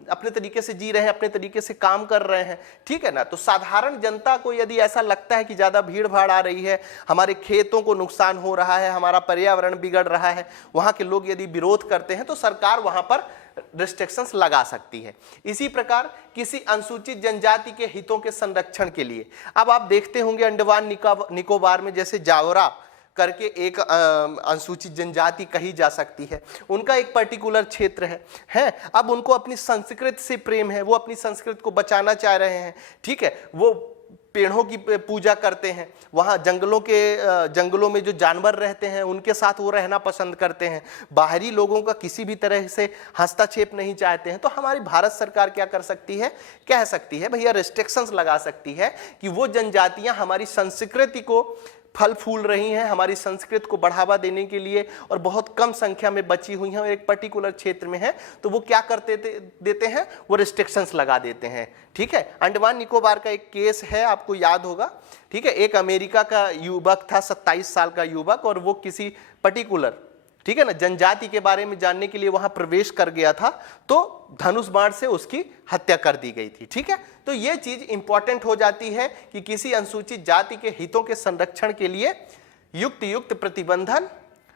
अपने तरीके से जी रहे हैं, अपने तरीके से काम कर रहे हैं, ठीक है ना। तो साधारण जनता को यदि ऐसा लगता है कि ज्यादा भीड़ भाड़ आ रही है, हमारे खेतों को नुकसान हो रहा है, हमारा पर्यावरण बिगड़ रहा है, वहां के लोग यदि विरोध करते हैं तो सरकार वहां पर रिस्ट्रिक्शंस लगा सकती है। इसी प्रकार किसी अनुसूचित जनजाति के हितों के संरक्षण के लिए, अब आप देखते होंगे अंडमान निकोबार में जैसे जावरा करके एक अनुसूचित जनजाति कही जा सकती है, उनका एक पर्टिकुलर क्षेत्र है। अब उनको अपनी संस्कृति से प्रेम है, वो अपनी संस्कृति को बचाना चाह रहे हैं, ठीक है, वो पेड़ों की पूजा करते हैं, वहाँ जंगलों में जो जानवर रहते हैं उनके साथ वो रहना पसंद करते हैं, बाहरी लोगों का किसी भी तरह से हस्तक्षेप नहीं चाहते हैं। तो हमारी भारत सरकार क्या कर सकती है, कह सकती है भैया रिस्ट्रिक्शंस लगा सकती है कि वो जनजातियां हमारी संस्कृति को फल फूल रही हैं, हमारी संस्कृति को बढ़ावा देने के लिए, और बहुत कम संख्या में बची हुई हैं और एक पर्टिकुलर क्षेत्र में है, तो वो क्या करते देते हैं, वो रिस्ट्रिक्शंस लगा देते हैं। ठीक है, अंडमान निकोबार का एक केस है, आपको याद होगा। ठीक है, एक अमेरिका का युवक था, 27 साल का युवक, और वो किसी पर्टिकुलर, ठीक है ना, जनजाति के बारे में जानने के लिए वहां प्रवेश कर गया था, तो धनुष बाण से उसकी हत्या कर दी गई थी। ठीक है, तो ये चीज इंपॉर्टेंट हो जाती है कि किसी अनुसूचित जाति के हितों के संरक्षण के लिए युक्त प्रतिबंधन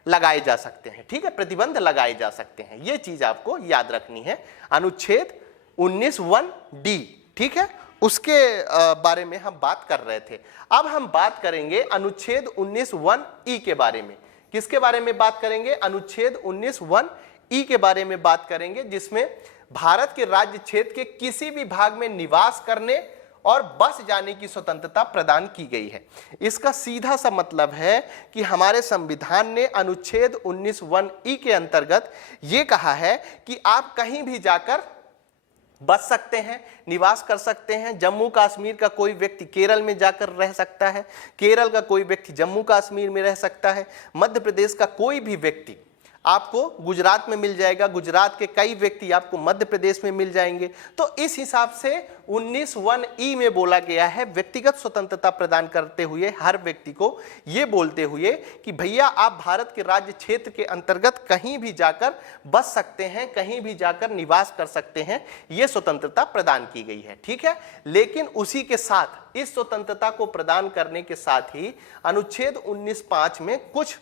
लगाए जा सकते हैं। ठीक है, प्रतिबंध लगाए जा सकते हैं, ये चीज आपको याद रखनी है। अनुच्छेद 19(1)(d), ठीक है, उसके बारे में हम बात कर रहे थे। अब हम बात करेंगे अनुच्छेद 19(1)(e) के बारे में। किसके बारे में बात करेंगे, अनुच्छेद 19(1)(e) के बारे में बात करेंगे, जिसमें भारत के राज्य क्षेत्र के किसी भी भाग में निवास करने और बस जाने की स्वतंत्रता प्रदान की गई है। इसका सीधा सा मतलब है कि हमारे संविधान ने अनुच्छेद 19(1)(e) के अंतर्गत ये कहा है कि आप कहीं भी जाकर बच सकते हैं, निवास कर सकते हैं। जम्मू कश्मीर का कोई व्यक्ति केरल में जाकर रह सकता है, केरल का कोई व्यक्ति जम्मू कश्मीर में रह सकता है, मध्य प्रदेश का कोई भी व्यक्ति आपको गुजरात में मिल जाएगा, गुजरात के कई व्यक्ति आपको मध्य प्रदेश में मिल जाएंगे। तो इस हिसाब से 19(1)(e) में बोला गया है, व्यक्तिगत स्वतंत्रता प्रदान करते हुए हर व्यक्ति को ये बोलते हुए कि भैया आप भारत के राज्य क्षेत्र के अंतर्गत कहीं भी जाकर बस सकते हैं, कहीं भी जाकर निवास कर सकते हैं, ये स्वतंत्रता प्रदान की गई है। ठीक है, लेकिन उसी के साथ, इस स्वतंत्रता को प्रदान करने के साथ ही अनुच्छेद 19(5) में कुछ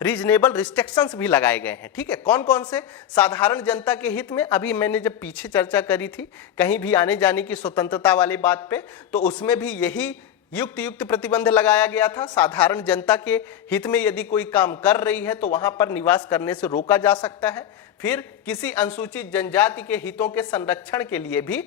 रीजनेबल रिस्ट्रिक्शंस भी लगाए गए हैं। ठीक है, कौन कौन से, साधारण जनता के हित में, अभी मैंने जब पीछे चर्चा करी थी कहीं भी आने जाने की स्वतंत्रता वाली बात पे, तो उसमें भी यही युक्त प्रतिबंध लगाया गया था। साधारण जनता के हित में यदि कोई काम कर रही है तो वहां पर निवास करने से रोका जा सकता है। फिर किसी अनुसूचित जनजाति के हितों के संरक्षण के लिए भी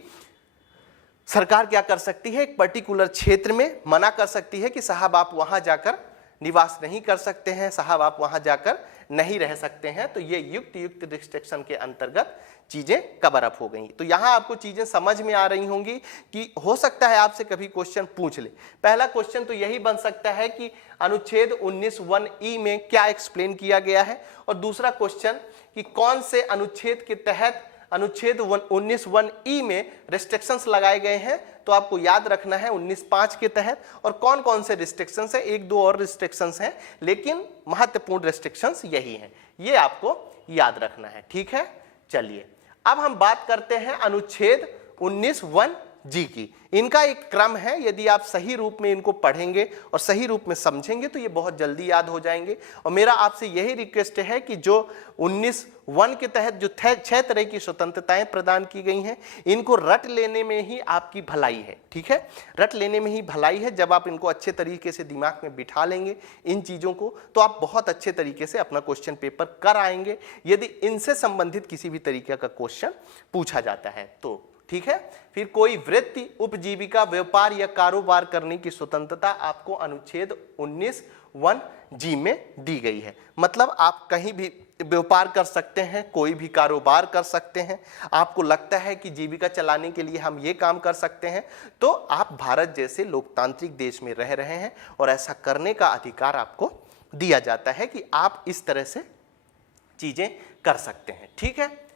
सरकार क्या कर सकती है, एक पर्टिकुलर क्षेत्र में मना कर सकती है कि साहब आप वहां जाकर निवास नहीं कर सकते हैं, साहब आप वहां जाकर नहीं रह सकते हैं। तो ये युक्त रिस्ट्रिक्शन के अंतर्गत चीजें कवर अप हो गई। तो यहां आपको चीजें समझ में आ रही होंगी कि हो सकता है आपसे कभी क्वेश्चन पूछ ले। पहला क्वेश्चन तो यही बन सकता है कि अनुच्छेद 19(1)(e) में क्या एक्सप्लेन किया गया है, और दूसरा क्वेश्चन कि कौन से अनुच्छेद के तहत अनुच्छेद 19(1)(e) में रिस्ट्रिक्शंस लगाए गए हैं। तो आपको याद रखना है 19(5) के तहत, और कौन कौन से रिस्ट्रिक्शंस है, एक दो और रिस्ट्रिक्शंस हैं, लेकिन महत्वपूर्ण रिस्ट्रिक्शंस यही हैं, ये आपको याद रखना है। ठीक है, चलिए अब हम बात करते हैं अनुच्छेद 19(1)(g) की। इनका एक क्रम है, यदि आप सही रूप में इनको पढ़ेंगे और सही रूप में समझेंगे तो ये बहुत जल्दी याद हो जाएंगे। और मेरा आपसे यही रिक्वेस्ट है कि जो 19(1) के तहत जो 6 तरह की स्वतंत्रताएं प्रदान की गई हैं, इनको रट लेने में ही आपकी भलाई है। ठीक है, रट लेने में ही भलाई है। जब आप इनको अच्छे तरीके से दिमाग में बिठा लेंगे इन चीज़ों को, तो आप बहुत अच्छे तरीके से अपना क्वेश्चन पेपर कर आएंगे यदि इनसे संबंधित किसी भी तरीके का क्वेश्चन पूछा जाता है तो। ठीक है, फिर कोई वृत्ति, उपजीविका, व्यापार या कारोबार करने की स्वतंत्रता आपको अनुच्छेद 19(1)(g) में दी गई है। मतलब आप कहीं भी व्यापार कर सकते हैं, कोई भी कारोबार कर सकते हैं। आपको लगता है कि जीविका चलाने के लिए हम ये काम कर सकते हैं, तो आप भारत जैसे लोकतांत्रिक देश में रह रहे हैं और ऐसा करने का अधिकार आपको दिया जाता है कि आप इस तरह से चीजें कर सकते हैं। ठीक है,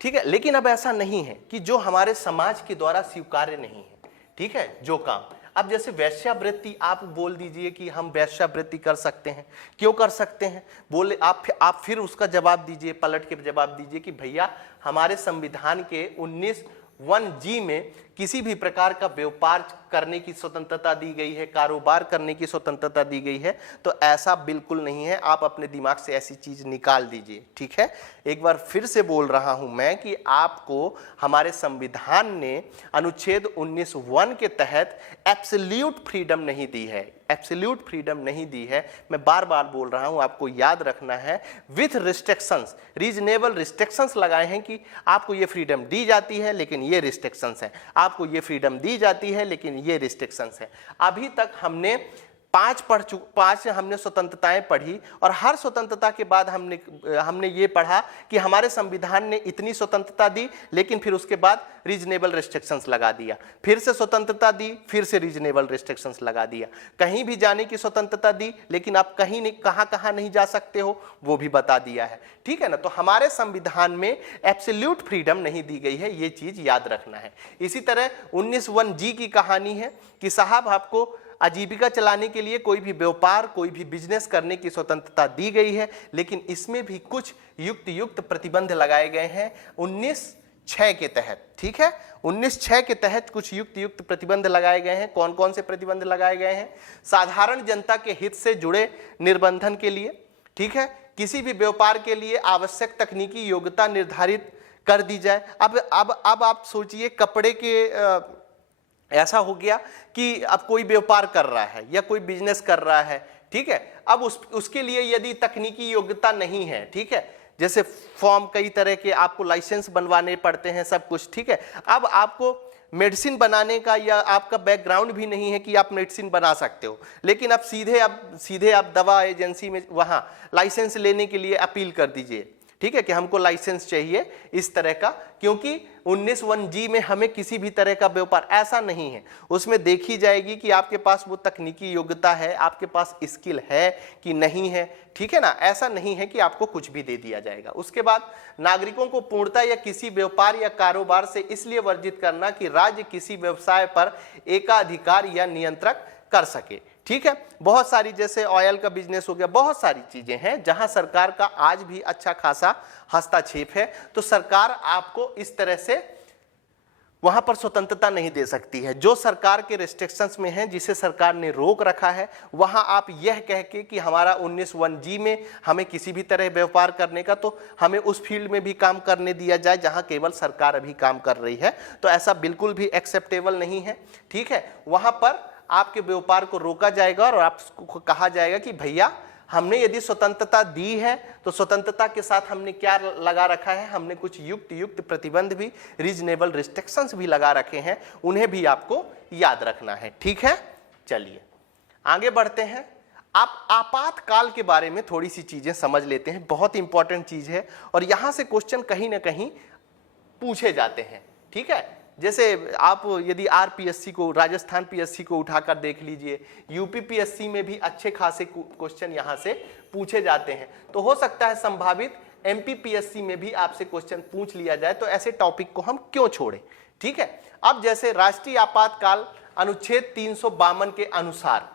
ठीक है, लेकिन अब ऐसा नहीं है कि जो हमारे समाज के द्वारा स्वीकार्य नहीं है। ठीक है, जो काम, अब जैसे वेश्यावृत्ति, आप बोल दीजिए कि हम वेश्यावृत्ति कर सकते हैं, क्यों कर सकते हैं, बोले आप फिर उसका जवाब दीजिए, पलट के जवाब दीजिए कि भैया हमारे संविधान के 19(1)(g) में किसी भी प्रकार का व्यापार करने की स्वतंत्रता दी गई है, कारोबार करने की स्वतंत्रता दी गई है। तो ऐसा बिल्कुल नहीं है, आप अपने दिमाग से ऐसी चीज निकाल दीजिए। ठीक है, एक बार फिर से बोल रहा हूं मैं कि आपको हमारे संविधान ने अनुच्छेद 19(1) के तहत एब्सोल्यूट फ्रीडम नहीं दी है, एब्सोल्यूट फ्रीडम नहीं दी है। मैं बार बार बोल रहा हूं, आपको याद रखना है, विथ रिस्ट्रिक्शंस, रीजनेबल रिस्ट्रिक्शंस लगाए हैं कि आपको ये फ्रीडम दी जाती है लेकिन ये रिस्ट्रिक्शंस है, आपको ये फ्रीडम दी जाती है लेकिन ये रिस्ट्रिक्शंस है। अभी तक हमने पांच हमने स्वतंत्रताएं पढ़ी और हर स्वतंत्रता के बाद हमने ये पढ़ा कि हमारे संविधान ने इतनी स्वतंत्रता दी, लेकिन फिर उसके बाद रीजनेबल रिस्ट्रिक्शंस लगा दिया, फिर से स्वतंत्रता दी, फिर से रीजनेबल रिस्ट्रिक्शंस लगा दिया। कहीं भी जाने की स्वतंत्रता दी, लेकिन आप कहीं नहीं, कहां नहीं जा सकते हो वो भी बता दिया है, ठीक है ना। तो हमारे संविधान में एब्सोल्यूट फ्रीडम नहीं दी गई है, ये चीज याद रखना है। इसी तरह 19(1)(g) की कहानी है कि साहब आपको आजीविका चलाने के लिए कोई भी व्यापार, कोई भी बिजनेस करने की स्वतंत्रता दी गई है, लेकिन इसमें भी कुछ युक्त प्रतिबंध लगाए गए हैं 19(6) के तहत, ठीक है। 19(6) के तहत कुछ युक्त प्रतिबंध लगाए गए हैं। कौन कौन से प्रतिबंध लगाए गए हैं? साधारण जनता के हित से जुड़े निर्बंधन के लिए, ठीक है। किसी भी व्यापार के लिए आवश्यक तकनीकी योग्यता निर्धारित कर दी जाए। अब आप सोचिए, कपड़े के ऐसा हो गया कि अब कोई व्यापार कर रहा है या कोई बिजनेस कर रहा है, ठीक है। अब उसके लिए यदि तकनीकी योग्यता नहीं है, ठीक है, जैसे फॉर्म कई तरह के आपको लाइसेंस बनवाने पड़ते हैं, सब कुछ, ठीक है। अब आपको मेडिसिन बनाने का या आपका बैकग्राउंड भी नहीं है कि आप मेडिसिन बना सकते हो, लेकिन अब सीधे आप दवा एजेंसी में वहां लाइसेंस लेने के लिए अपील कर दीजिए, ठीक है, कि हमको लाइसेंस चाहिए इस तरह का, क्योंकि 19(1)(g) में हमें किसी भी तरह का व्यापार ऐसा नहीं है। उसमें देखी जाएगी कि आपके पास वो तकनीकी योग्यता है, आपके पास स्किल है कि नहीं है, ठीक है ना। ऐसा नहीं है कि आपको कुछ भी दे दिया जाएगा। उसके बाद नागरिकों को पूर्णता या किसी व्यापार या कारोबार से इसलिए वर्जित करना कि राज्य किसी व्यवसाय पर एकाधिकार या नियंत्रण कर सके, ठीक है। बहुत सारी, जैसे ऑयल का बिजनेस हो गया, बहुत सारी चीजें हैं जहां सरकार का आज भी अच्छा खासा हस्तक्षेप है। तो सरकार आपको इस तरह से वहां पर स्वतंत्रता नहीं दे सकती है। जो सरकार के रिस्ट्रिक्शंस में है, जिसे सरकार ने रोक रखा है, वहां आप यह कह के कि हमारा 19(1)(g) में हमें किसी भी तरह व्यापार करने का, तो हमें उस फील्ड में भी काम करने दिया जाए जहां केवल सरकार अभी काम कर रही है, तो ऐसा बिल्कुल भी एक्सेप्टेबल नहीं है, ठीक है। वहां पर आपके व्यापार को रोका जाएगा और आपको कहा जाएगा कि भैया, हमने यदि स्वतंत्रता दी है तो स्वतंत्रता के साथ हमने क्या लगा रखा है? हमने कुछ युक्त प्रतिबंध भी, रीजनेबल रिस्ट्रिक्शंस भी लगा रखे हैं, उन्हें भी आपको याद रखना है, ठीक है। चलिए आगे बढ़ते हैं। आप आपातकाल के बारे में थोड़ी सी चीजें समझ लेते हैं, बहुत इंपॉर्टेंट चीज है और यहां से क्वेश्चन कहीं ना कहीं पूछे जाते हैं, ठीक है। जैसे आप यदि RPSC को, राजस्थान PSC को उठाकर देख लीजिए, UP PSC में भी अच्छे खासे क्वेश्चन यहां से पूछे जाते हैं। तो हो सकता है संभावित MP PSC में भी आपसे क्वेश्चन पूछ लिया जाए, तो ऐसे टॉपिक को हम क्यों छोड़ें, ठीक है। अब जैसे राष्ट्रीय आपातकाल अनुच्छेद 352 के अनुसार,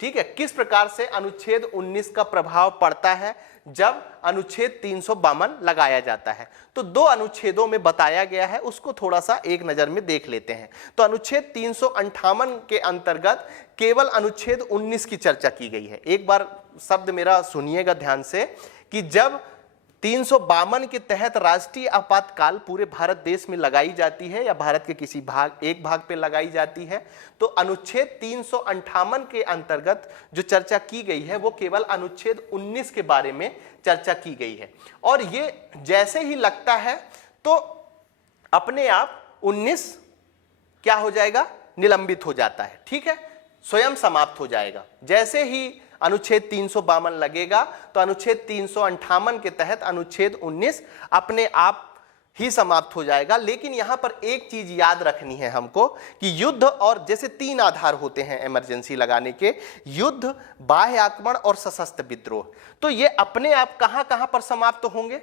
ठीक है, किस प्रकार से अनुच्छेद 19 का प्रभाव पड़ता है जब अनुच्छेद 352 लगाया जाता है। तो दो अनुच्छेदों में बताया गया है, उसको थोड़ा सा एक नजर में देख लेते हैं। तो अनुच्छेद 358 के अंतर्गत केवल अनुच्छेद 19 की चर्चा की गई है। एक बार शब्द मेरा सुनिएगा ध्यान से कि जब 352 के तहत राष्ट्रीय आपातकाल पूरे भारत देश में लगाई जाती है या भारत के किसी एक भाग पे लगाई जाती है, तो अनुच्छेद 358 के अंतर्गत जो चर्चा की गई है वो केवल अनुच्छेद 19 के बारे में चर्चा की गई है। और ये जैसे ही लगता है तो अपने आप 19 क्या हो जाएगा? निलंबित हो जाता है, ठीक है, स्वयं समाप्त हो जाएगा। जैसे ही अनुच्छेद 352 लगेगा तो अनुच्छेद 358 के तहत अनुच्छेद 19 अपने आप ही समाप्त हो जाएगा। लेकिन यहां पर एक चीज याद रखनी है हमको कि युद्ध, और जैसे 3 आधार होते हैं इमरजेंसी लगाने के, युद्ध, बाह्य आक्रमण और सशस्त्र विद्रोह, तो ये अपने आप कहां कहां पर समाप्त होंगे?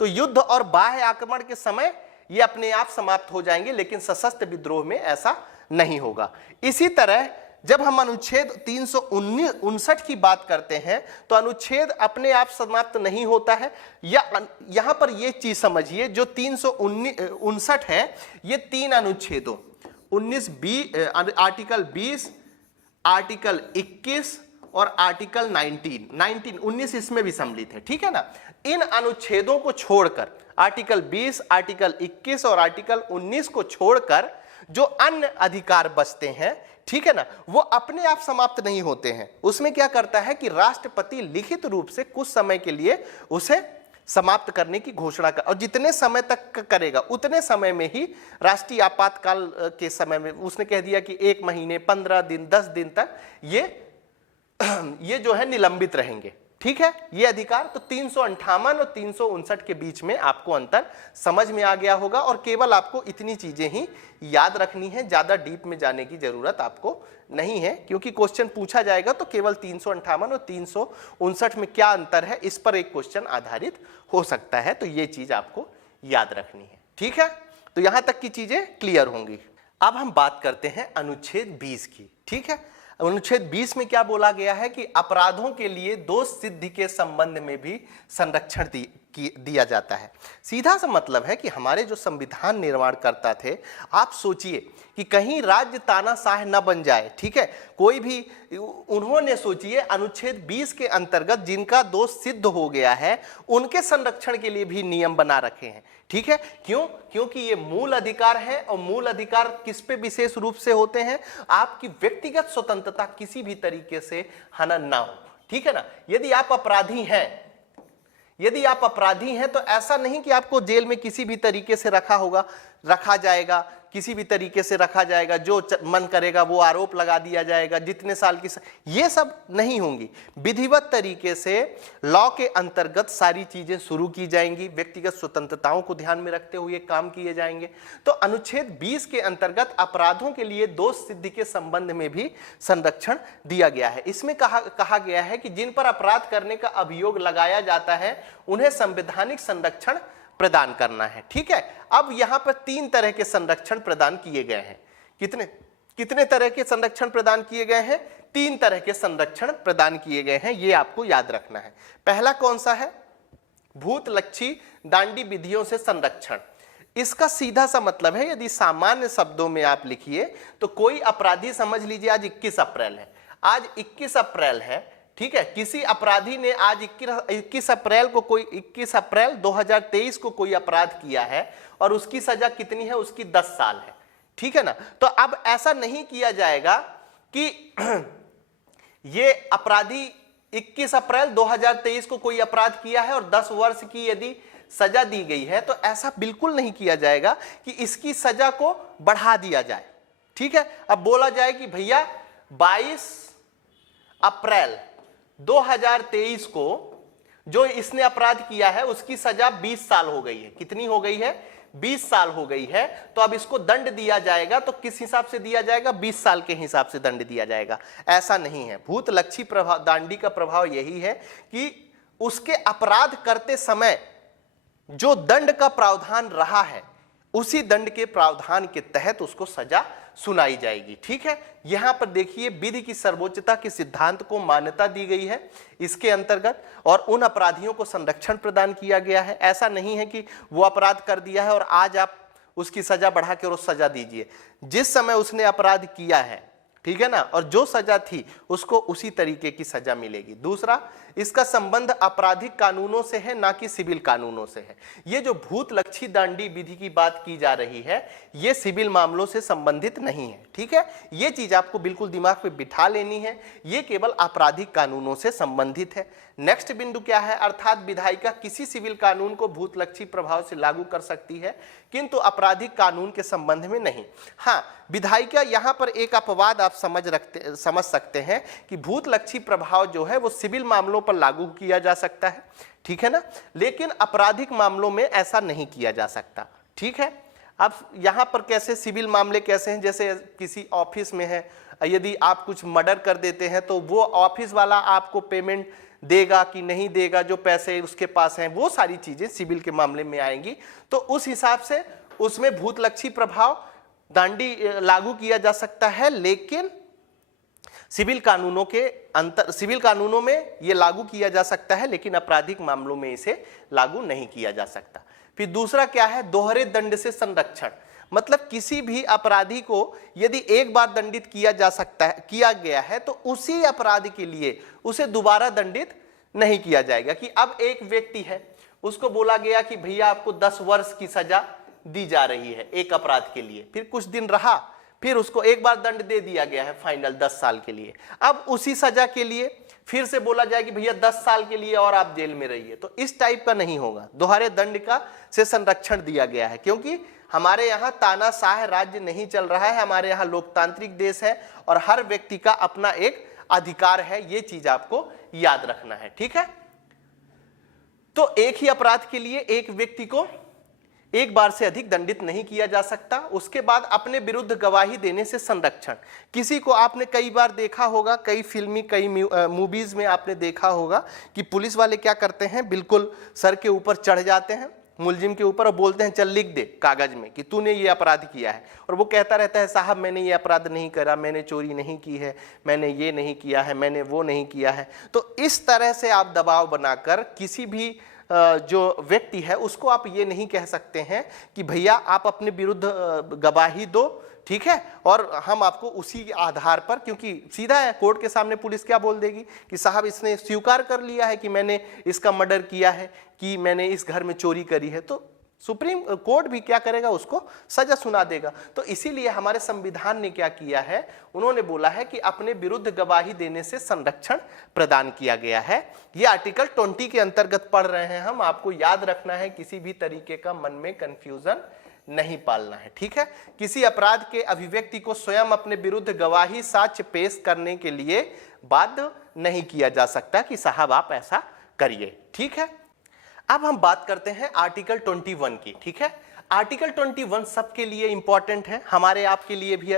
तो युद्ध और बाह्य आक्रमण के समय ये अपने आप समाप्त हो जाएंगे, लेकिन सशस्त्र विद्रोह में ऐसा नहीं होगा। इसी तरह जब हम अनुच्छेद 359 की बात करते हैं तो अनुच्छेद अपने आप समाप्त नहीं होता है। या यहां पर यह चीज समझिए, जो 359 है ये 3 अनुच्छेदों 19 आर्टिकल 20, आर्टिकल 21 और आर्टिकल 19 इसमें भी सम्मिलित है, ठीक है ना। इन अनुच्छेदों को छोड़कर, आर्टिकल 20, आर्टिकल 21 और आर्टिकल 19 को छोड़कर जो अन्य अधिकार बचते हैं, ठीक है ना, वो अपने आप समाप्त नहीं होते हैं। उसमें क्या करता है कि राष्ट्रपति लिखित रूप से कुछ समय के लिए उसे समाप्त करने की घोषणा कर, और जितने समय तक करेगा उतने समय में ही राष्ट्रीय आपातकाल के समय में उसने कह दिया कि 1 महीने, 15 दिन, 10 दिन तक ये जो है निलंबित रहेंगे। ठीक है, ये अधिकार तो 358 और 359 के बीच में आपको अंतर समझ में आ गया होगा, और केवल आपको इतनी चीजें ही याद रखनी है, ज्यादा डीप में जाने की जरूरत आपको नहीं है, क्योंकि क्वेश्चन पूछा जाएगा तो केवल 358 और 359 में क्या अंतर है इस पर एक क्वेश्चन आधारित हो सकता है, तो ये चीज आपको याद रखनी है। ठीक है, तो यहां तक की चीजें क्लियर होंगी। अब हम बात करते हैं अनुच्छेद 20 की। ठीक है, अनुच्छेद 20 में क्या बोला गया है कि अपराधों के लिए दोष सिद्धि के संबंध में भी संरक्षण दिया जाता है। सीधा सा मतलब है कि हमारे जो संविधान निर्माणकर्ता थे, आप सोचिए कि कहीं राज्य तानाशाह न बन जाए। ठीक है, कोई भी, उन्होंने सोचिए अनुच्छेद 20 के अंतर्गत जिनका दोष सिद्ध हो गया है उनके संरक्षण के लिए भी नियम बना रखे हैं। ठीक है, क्यों? क्योंकि ये मूल अधिकार है, और मूल अधिकार किस पे विशेष रूप से होते हैं? आपकी व्यक्तिगत स्वतंत्रता किसी भी तरीके से हनन ना हो। ठीक है ना, यदि आप अपराधी हैं तो ऐसा नहीं कि आपको जेल में किसी भी तरीके से रखा जाएगा, किसी भी तरीके से रखा जाएगा, जो मन करेगा वो आरोप लगा दिया जाएगा, जितने साल की, ये सब नहीं होंगी। विधिवत तरीके से लॉ के अंतर्गत सारी चीजें शुरू की जाएंगी, व्यक्तिगत स्वतंत्रताओं को ध्यान में रखते हुए काम किए जाएंगे। तो अनुच्छेद 20 के अंतर्गत अपराधों के लिए दोष सिद्धि के संबंध में भी संरक्षण दिया गया है। इसमें कहा गया है कि जिन पर अपराध करने का अभियोग लगाया जाता है उन्हें संवैधानिक संरक्षण प्रदान करना है। ठीक है, अब यहां पर 3 तरह के संरक्षण प्रदान किए गए हैं। कितने तरह के संरक्षण प्रदान किए गए हैं? 3 तरह के संरक्षण प्रदान किए गए हैं, ये आपको याद रखना है। पहला कौन सा है? भूत लक्षी दांडी विधियों से संरक्षण। इसका सीधा सा मतलब है, यदि सामान्य शब्दों में आप लिखिए तो कोई अपराधी, समझ लीजिए आज 21 अप्रैल है, आज 21 अप्रैल है। ठीक है, किसी अपराधी ने आज 21 अप्रैल 2023 को कोई अपराध किया है और उसकी सजा कितनी है? उसकी 10 साल है। ठीक है ना, तो अब ऐसा नहीं किया जाएगा कि ये अपराधी 21 अप्रैल 2023 को कोई अपराध किया है और 10 वर्ष की यदि सजा दी गई है, तो ऐसा बिल्कुल नहीं किया जाएगा कि इसकी सजा को बढ़ा दिया जाए। ठीक है, अब बोला जाए कि भैया 22 अप्रैल 2023 को जो इसने अपराध किया है उसकी सजा 20 साल हो गई है। कितनी हो गई है? 20 साल हो गई है। तो अब इसको दंड दिया जाएगा तो किस हिसाब से दिया जाएगा? 20 साल के हिसाब से दंड दिया जाएगा। ऐसा नहीं है। भूत लक्षी प्रभाव, दांडी का प्रभाव यही है कि उसके अपराध करते समय जो दंड का प्रावधान रहा है उसी दंड के प्रावधान के तहत उसको सजा सुनाई जाएगी। ठीक है, यहां पर देखिए विधि की सर्वोच्चता के सिद्धांत को मान्यता दी गई है इसके अंतर्गत, और उन अपराधियों को संरक्षण प्रदान किया गया है। ऐसा नहीं है कि वो अपराध कर दिया है और आज आप उसकी सजा बढ़ा के और सजा दीजिए। जिस समय उसने अपराध किया है, ठीक है ना, और जो सजा थी उसको उसी तरीके की सजा मिलेगी। दूसरा, इसका संबंध आपराधिक कानूनों से है, ना कि सिविल कानूनों से है। ये जो भूत लक्षी दांडी विधि की बात की जा रही है ये सिविल मामलों से संबंधित नहीं है। ठीक है, ये चीज आपको बिल्कुल दिमाग में बिठा लेनी है, ये केवल आपराधिक कानूनों से संबंधित है। नेक्स्ट बिंदु क्या है? अर्थात विधायिका किसी सिविल कानून को भूत लक्षी प्रभाव से लागू कर सकती है किंतु आपराधिक कानून के संबंध में नहीं। हाँ, विधायिका, यहां पर एक अपवाद आप समझ सकते हैं कि भूत लक्षी प्रभाव जो है वो सिविल मामलों पर लागू किया जा सकता है, ठीक है ना, लेकिन आपराधिक मामलों में ऐसा नहीं किया जा सकता। ठीक है, अब यहां पर कैसे सिविल मामले कैसे हैं? जैसे किसी ऑफिस में है, यदि आप कुछ मर्डर कर देते हैं तो वो ऑफिस वाला आपको पेमेंट देगा कि नहीं देगा, जो पैसे उसके पास हैं, वो सारी चीजें सिविल के मामले में आएंगी। तो उस हिसाब से उसमें भूत लक्षी प्रभाव दांडी लागू किया जा सकता है, लेकिन सिविल कानूनों में ये लागू किया जा सकता है, लेकिन आपराधिक मामलों में इसे लागू नहीं किया जा सकता। फिर दूसरा क्या है? दोहरे दंड से संरक्षण। मतलब किसी भी अपराधी को यदि एक बार दंडित किया गया है तो उसी अपराध के लिए उसे दोबारा दंडित नहीं किया जाएगा। कि अब एक व्यक्ति है, उसको बोला गया कि भैया आपको 10 वर्ष की सजा दी जा रही है एक अपराध के लिए, फिर कुछ दिन रहा, फिर उसको एक बार दंड दे दिया गया है फाइनल 10 साल के लिए। अब उसी सजा के लिए फिर से बोला जाए कि भैया 10 साल के लिए और आप जेल में रहिए। तो इस टाइप का नहीं होगा, दोहरे दंड का से संरक्षण दिया गया है, क्योंकि हमारे यहाँ तानाशाह राज्य नहीं चल रहा है, हमारे यहाँ लोकतांत्रिक देश है और हर व्यक्ति का अपना एक अधिकार है, ये चीज आपको याद रखना है, ठीक है। तो एक ही अपराध के लिए एक व्यक्ति को एक बार से अधिक दंडित नहीं किया जा सकता। उसके बाद अपने विरुद्ध गवाही देने से संरक्षण। किसी को आपने कई बार देखा होगा, कई फिल्मी कई मूवीज में आपने देखा होगा कि पुलिस वाले क्या करते हैं, बिल्कुल सर के ऊपर चढ़ जाते हैं मुलजिम के ऊपर और बोलते हैं चल लिख दे कागज में कि तूने ये अपराध किया है, और वो कहता रहता है साहब मैंने ये अपराध नहीं करा, मैंने चोरी नहीं की है, मैंने ये नहीं किया है, मैंने वो नहीं किया है। तो इस तरह से आप दबाव बनाकर किसी भी जो व्यक्ति है उसको आप ये नहीं कह सकते हैं कि भैया आप अपने विरुद्ध गवाही दो, ठीक है, और हम आपको उसी आधार पर, क्योंकि सीधा है कोर्ट के सामने पुलिस क्या बोल देगी कि साहब इसने स्वीकार कर लिया है कि मैंने इसका मर्डर किया है, कि मैंने इस घर में चोरी करी है, तो सुप्रीम कोर्ट भी क्या करेगा, उसको सजा सुना देगा। तो इसीलिए हमारे संविधान ने क्या किया है, उन्होंने बोला है कि अपने विरुद्ध गवाही देने से संरक्षण प्रदान किया गया है। ये आर्टिकल 20 के अंतर्गत पढ़ रहे हैं हम, आपको याद रखना है, किसी भी तरीके का मन में कंफ्यूजन नहीं पालना है, ठीक है। किसी अपराध के अभिव्यक्ति को स्वयं अपने विरुद्ध गवाही साक्ष्य पेश करने के लिए बाध्य नहीं किया जा सकता कि साहब आप ऐसा करिए, ठीक है। अब हम बात करते हैं आर्टिकल 21 की, ठीक है। आर्टिकल 21 सबके लिए इंपॉर्टेंट है, हमारे आपके लिए भी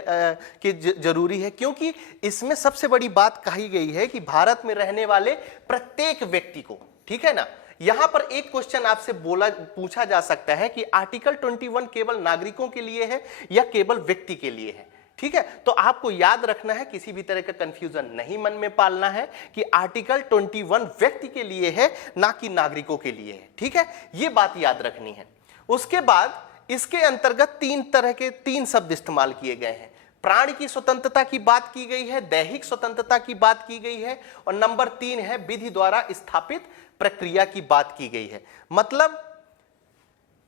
जरूरी है, क्योंकि इसमें सबसे बड़ी बात कही गई है कि भारत में रहने वाले प्रत्येक व्यक्ति को, ठीक है ना। यहां पर एक क्वेश्चन आपसे पूछा जा सकता है कि आर्टिकल 21 केवल नागरिकों के लिए है या केवल व्यक्ति के लिए है, ठीक है। तो आपको याद रखना है, किसी भी तरह का कंफ्यूजन नहीं मन में पालना है कि आर्टिकल 21 व्यक्ति के लिए है ना कि नागरिकों के लिए है, ठीक है, ये बात याद रखनी है। उसके बाद इसके अंतर्गत 3 शब्द इस्तेमाल किए गए हैं। प्राण की स्वतंत्रता की बात की गई है, दैहिक स्वतंत्रता की बात की गई है, और नंबर 3 है विधि द्वारा स्थापित प्रक्रिया की बात की गई है। मतलब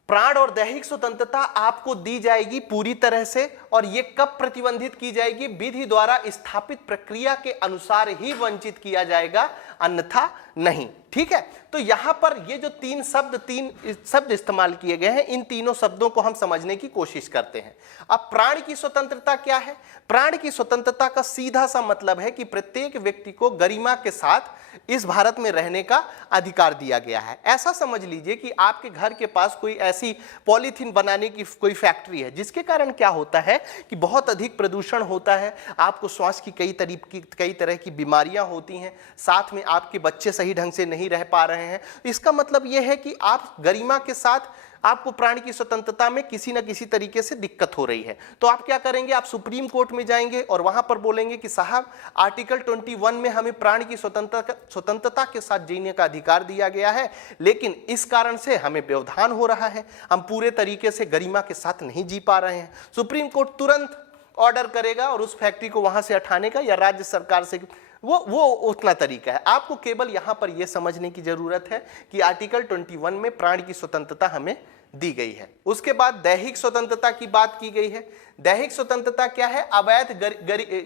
प्राण और दैहिक स्वतंत्रता आपको दी जाएगी पूरी तरह से, और ये कब प्रतिबंधित की जाएगी, विधि द्वारा स्थापित प्रक्रिया के अनुसार ही वंचित किया जाएगा, अन्यथा नहीं, ठीक है। तो यहां पर ये जो 3 शब्द इस्तेमाल किए गए हैं, इन तीनों शब्दों को हम समझने की कोशिश करते हैं। अब प्राण की स्वतंत्रता क्या है? प्राण की स्वतंत्रता का सीधा सा मतलब है कि प्रत्येक व्यक्ति को गरिमा के साथ इस भारत में रहने का अधिकार दिया गया है। ऐसा समझ लीजिए कि आपके घर के पास कोई ऐसी पॉलीथीन बनाने की कोई फैक्ट्री है, जिसके कारण क्या होता है कि बहुत अधिक प्रदूषण होता है, आपको श्वास की कई तरह की बीमारियां होती हैं, साथ में आपके बच्चे सही ढंग से नहीं रह पा रहे हैं। इसका मतलब यह है कि आप गरिमा के साथ आपको प्राण की स्वतंत्रता में किसी न किसी तरीके से दिक्कत हो रही है। तो आप क्या करेंगे, आप सुप्रीम कोर्ट में जाएंगे और वहां पर बोलेंगे कि साहब आर्टिकल 21 में हमें प्राण की स्वतंत्रता के साथ जीने का अधिकार दिया गया है, लेकिन इस कारण से हमें व्यवधान हो रहा है, हम पूरे तरीके से गरिमा के साथ नहीं जी पा रहे हैं। सुप्रीम कोर्ट तुरंत ऑर्डर करेगा और उस फैक्ट्री को वहां से हटाने का, या राज्य सरकार से, वो उतना तरीका है। आपको केवल यहां पर यह समझने की जरूरत है कि आर्टिकल 21 में प्राण की स्वतंत्रता हमें दी गई है। उसके बाद दैहिक स्वतंत्रता की बात की गई है। दैहिक स्वतंत्रता क्या है? अवैध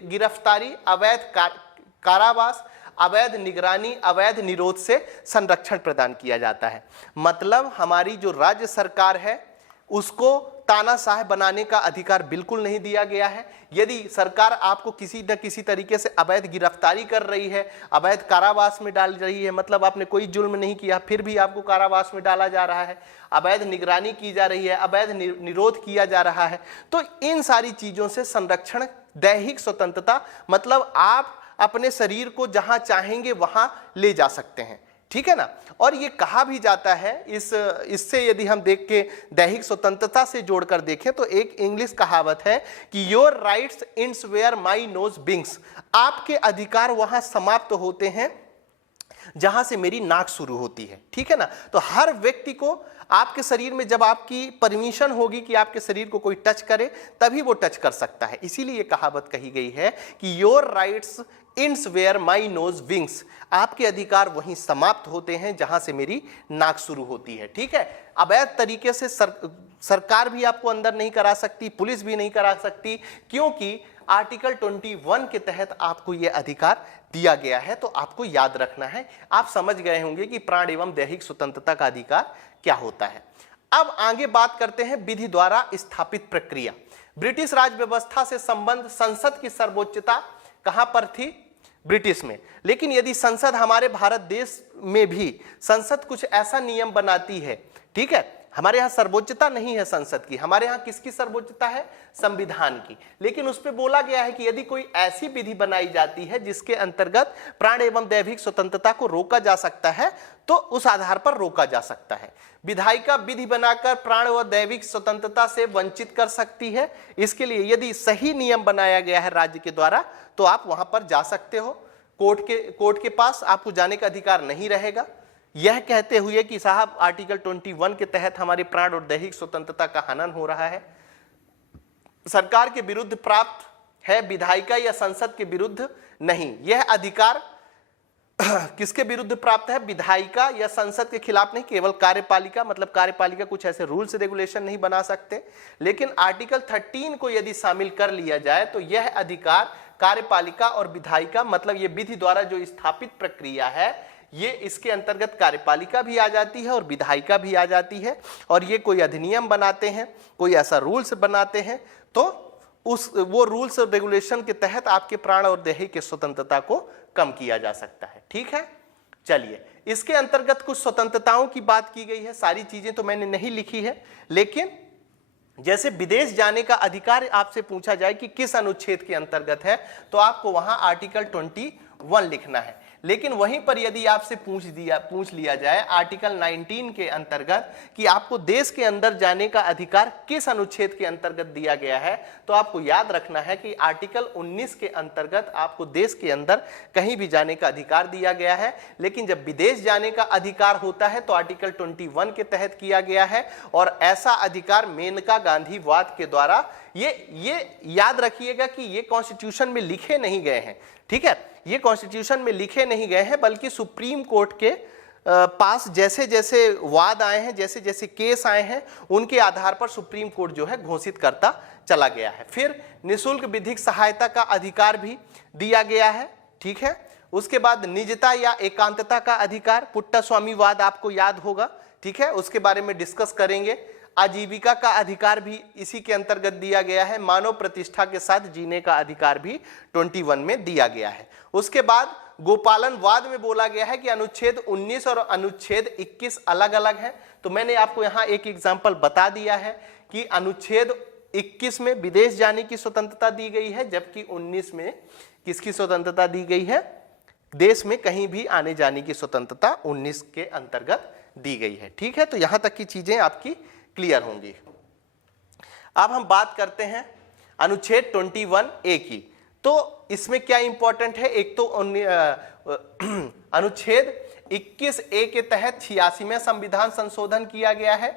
गिरफ्तारी, अवैध कारावास, अवैध निगरानी, अवैध निरोध से संरक्षण प्रदान किया जाता है। मतलब हमारी जो राज्य सरकार है उसको तानाशाह बनाने का अधिकार बिल्कुल नहीं दिया गया है। यदि सरकार आपको किसी न किसी तरीके से अवैध गिरफ्तारी कर रही है, अवैध कारावास में डाल रही है, मतलब आपने कोई जुल्म नहीं किया फिर भी आपको कारावास में डाला जा रहा है, अवैध निगरानी की जा रही है, अवैध निरोध किया जा रहा है, तो इन सारी चीजों से संरक्षण, दैहिक स्वतंत्रता, मतलब आप अपने शरीर को जहां चाहेंगे वहां ले जा सकते हैं, ठीक है ना। और ये कहा भी जाता है, इससे यदि हम देख के दैहिक स्वतंत्रता से जोड़कर देखें तो एक इंग्लिश कहावत है कि your rights ends where my nose begins. आपके अधिकार वहां समाप्त होते हैं जहां से मेरी नाक शुरू होती है, ठीक है ना। तो हर व्यक्ति को आपके शरीर में जब आपकी परमिशन होगी कि आपके शरीर को कोई टच करे तभी वो टच कर सकता है। इसीलिए कहावत कही गई है कि your rights ends where my nose विंग्स। आपके अधिकार वहीं समाप्त होते हैं जहां से मेरी नाक शुरू होती है, ठीक है। अवैध तरीके से सरकार भी आपको अंदर नहीं करा सकती, पुलिस भी नहीं करा सकती, क्योंकि आर्टिकल 21 के तहत आपको यह अधिकार दिया गया है। तो आपको याद रखना है। आप समझ गए होंगे कि प्राण एवं दैहिक स्वतंत्रता का अधिकार क्या होता है। अब आगे बात करते हैं विधि द्वारा स्थापित प्रक्रिया। ब्रिटिश राज व्यवस्था से संबंध संसद की सर्वोच्चता कहां पर थी? ब्रिटिश में। लेकिन यदि संसद हमारे भारत देश में भी संसद कुछ ऐसा नियम बनाती है, ठीक है, हमारे यहां सर्वोच्चता नहीं है संसद की, हमारे यहां किसकी सर्वोच्चता है? संविधान की। लेकिन उस पे बोला गया है कि यदि कोई ऐसी विधि बनाई जाती है जिसके अंतर्गत प्राण एवं दैहिक स्वतंत्रता को रोका जा सकता है तो उस आधार पर रोका जा सकता है। विधायिका विधि बनाकर प्राण व दैहिक स्वतंत्रता से वंचित कर सकती है। इसके लिए यदि सही नियम बनाया गया है राज्य के द्वारा तो आप वहां पर जा सकते हो। कोर्ट के पास आपको जाने का अधिकार नहीं रहेगा, यह कहते हुए कि साहब आर्टिकल 21 के तहत हमारे प्राण और दैहिक स्वतंत्रता का हनन हो रहा है। सरकार के विरुद्ध प्राप्त है, विधायिका या संसद के विरुद्ध नहीं। यह अधिकार किसके विरुद्ध प्राप्त है? विधायिका या संसद के खिलाफ नहीं, केवल कार्यपालिका। मतलब कार्यपालिका कुछ ऐसे रूल्स रेगुलेशन नहीं बना सकते। लेकिन आर्टिकल 13 को यदि शामिल कर लिया जाए तो यह अधिकार कार्यपालिका और विधायिका, मतलब ये विधि द्वारा जो स्थापित प्रक्रिया है, ये इसके अंतर्गत कार्यपालिका भी आ जाती है और विधायिका भी आ जाती है। और ये कोई अधिनियम बनाते हैं, कोई ऐसा रूल्स बनाते हैं तो वो रूल्स और रेगुलेशन के तहत आपके प्राण और दैहिक की स्वतंत्रता को कम किया जा सकता है। ठीक है, चलिए इसके अंतर्गत कुछ स्वतंत्रताओं की बात की गई है। सारी चीजें तो मैंने नहीं लिखी है, लेकिन जैसे विदेश जाने का अधिकार आपसे पूछा जाए कि किस अनुच्छेद के अंतर्गत है तो आपको वहां आर्टिकल 21 लिखना है। लेकिन वहीं पर यदि आपसे पूछ लिया जाए आर्टिकल 19 के अंतर्गत कि आपको देश के अंदर जाने का अधिकार किस अनुच्छेद के अंतर्गत दिया गया है तो आपको याद रखना है कि आर्टिकल 19 के अंतर्गत आपको देश के अंदर कहीं भी जाने का अधिकार दिया गया है। लेकिन जब विदेश जाने का अधिकार होता है तो आर्टिकल 21 के तहत किया गया है। और ऐसा अधिकार मेनका गांधी वाद के द्वारा, ये याद रखिएगा कि ये कॉन्स्टिट्यूशन में लिखे नहीं गए हैं। ठीक है, ये कॉन्स्टिट्यूशन में लिखे नहीं गए हैं, बल्कि सुप्रीम कोर्ट के पास जैसे जैसे वाद आए हैं, जैसे जैसे केस आए हैं, उनके आधार पर सुप्रीम कोर्ट जो है घोषित करता चला गया है। फिर निःशुल्क विधिक सहायता का अधिकार भी दिया गया है। ठीक है, उसके बाद निजता या एकांतता का अधिकार, पुट्टास्वामीवाद आपको याद होगा। ठीक है, उसके बारे में डिस्कस करेंगे। आजीविका का अधिकार भी इसी के अंतर्गत दिया गया है। मानव प्रतिष्ठा के साथ जीने का अधिकार भी 21 में दिया गया है। उसके बाद गोपालनवाद में बोला गया है कि अनुच्छेद 19 और अनुच्छेद 21 अलग अलग हैं। तो मैंने आपको यहां एक एग्जांपल बता दिया है कि अनुच्छेद 21 में विदेश जाने की स्वतंत्रता दी गई है, जबकि 19 में किसकी स्वतंत्रता दी गई है? देश में कहीं भी आने जाने की स्वतंत्रता 19 के अंतर्गत दी गई है। ठीक है, तो यहां तक की चीजें आपकी क्लियर होंगी। अब हम बात करते हैं अनुच्छेद 21A की। तो इसमें क्या इंपॉर्टेंट है? एक तो अनुच्छेद 21A के तहत 86वें संविधान संशोधन किया गया है।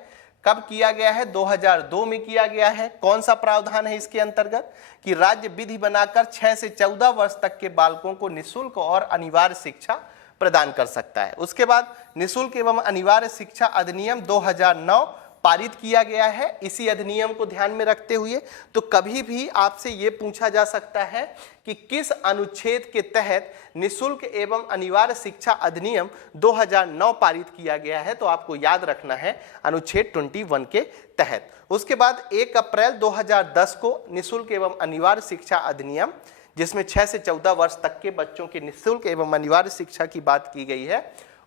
कब किया गया है? 2002 में किया गया है। कौन सा प्रावधान है इसके अंतर्गत? कि राज्य विधि बनाकर 6 से 14 वर्ष तक के बालकों को निःशुल्क और अनिवार्य शिक्षा प्रदान कर सकता है। उसके बाद निःशुल्क एवं अनिवार्य शिक्षा अधिनियम 2009 पारित किया गया है। इसी अधिनियम को ध्यान में रखते हुए तो कभी भी आपसे यह पूछा जा सकता है कि किस अनुच्छेद के तहत निःशुल्क एवं अनिवार्य शिक्षा अधिनियम 2009 पारित किया गया है, तो आपको याद रखना है अनुच्छेद 21 के तहत। उसके बाद 1 अप्रैल 2010 को निःशुल्क एवं अनिवार्य शिक्षा अधिनियम, जिसमें 6 से 14 वर्ष तक के बच्चों की निःशुल्क एवं अनिवार्य शिक्षा की बात की गई है,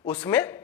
उसमें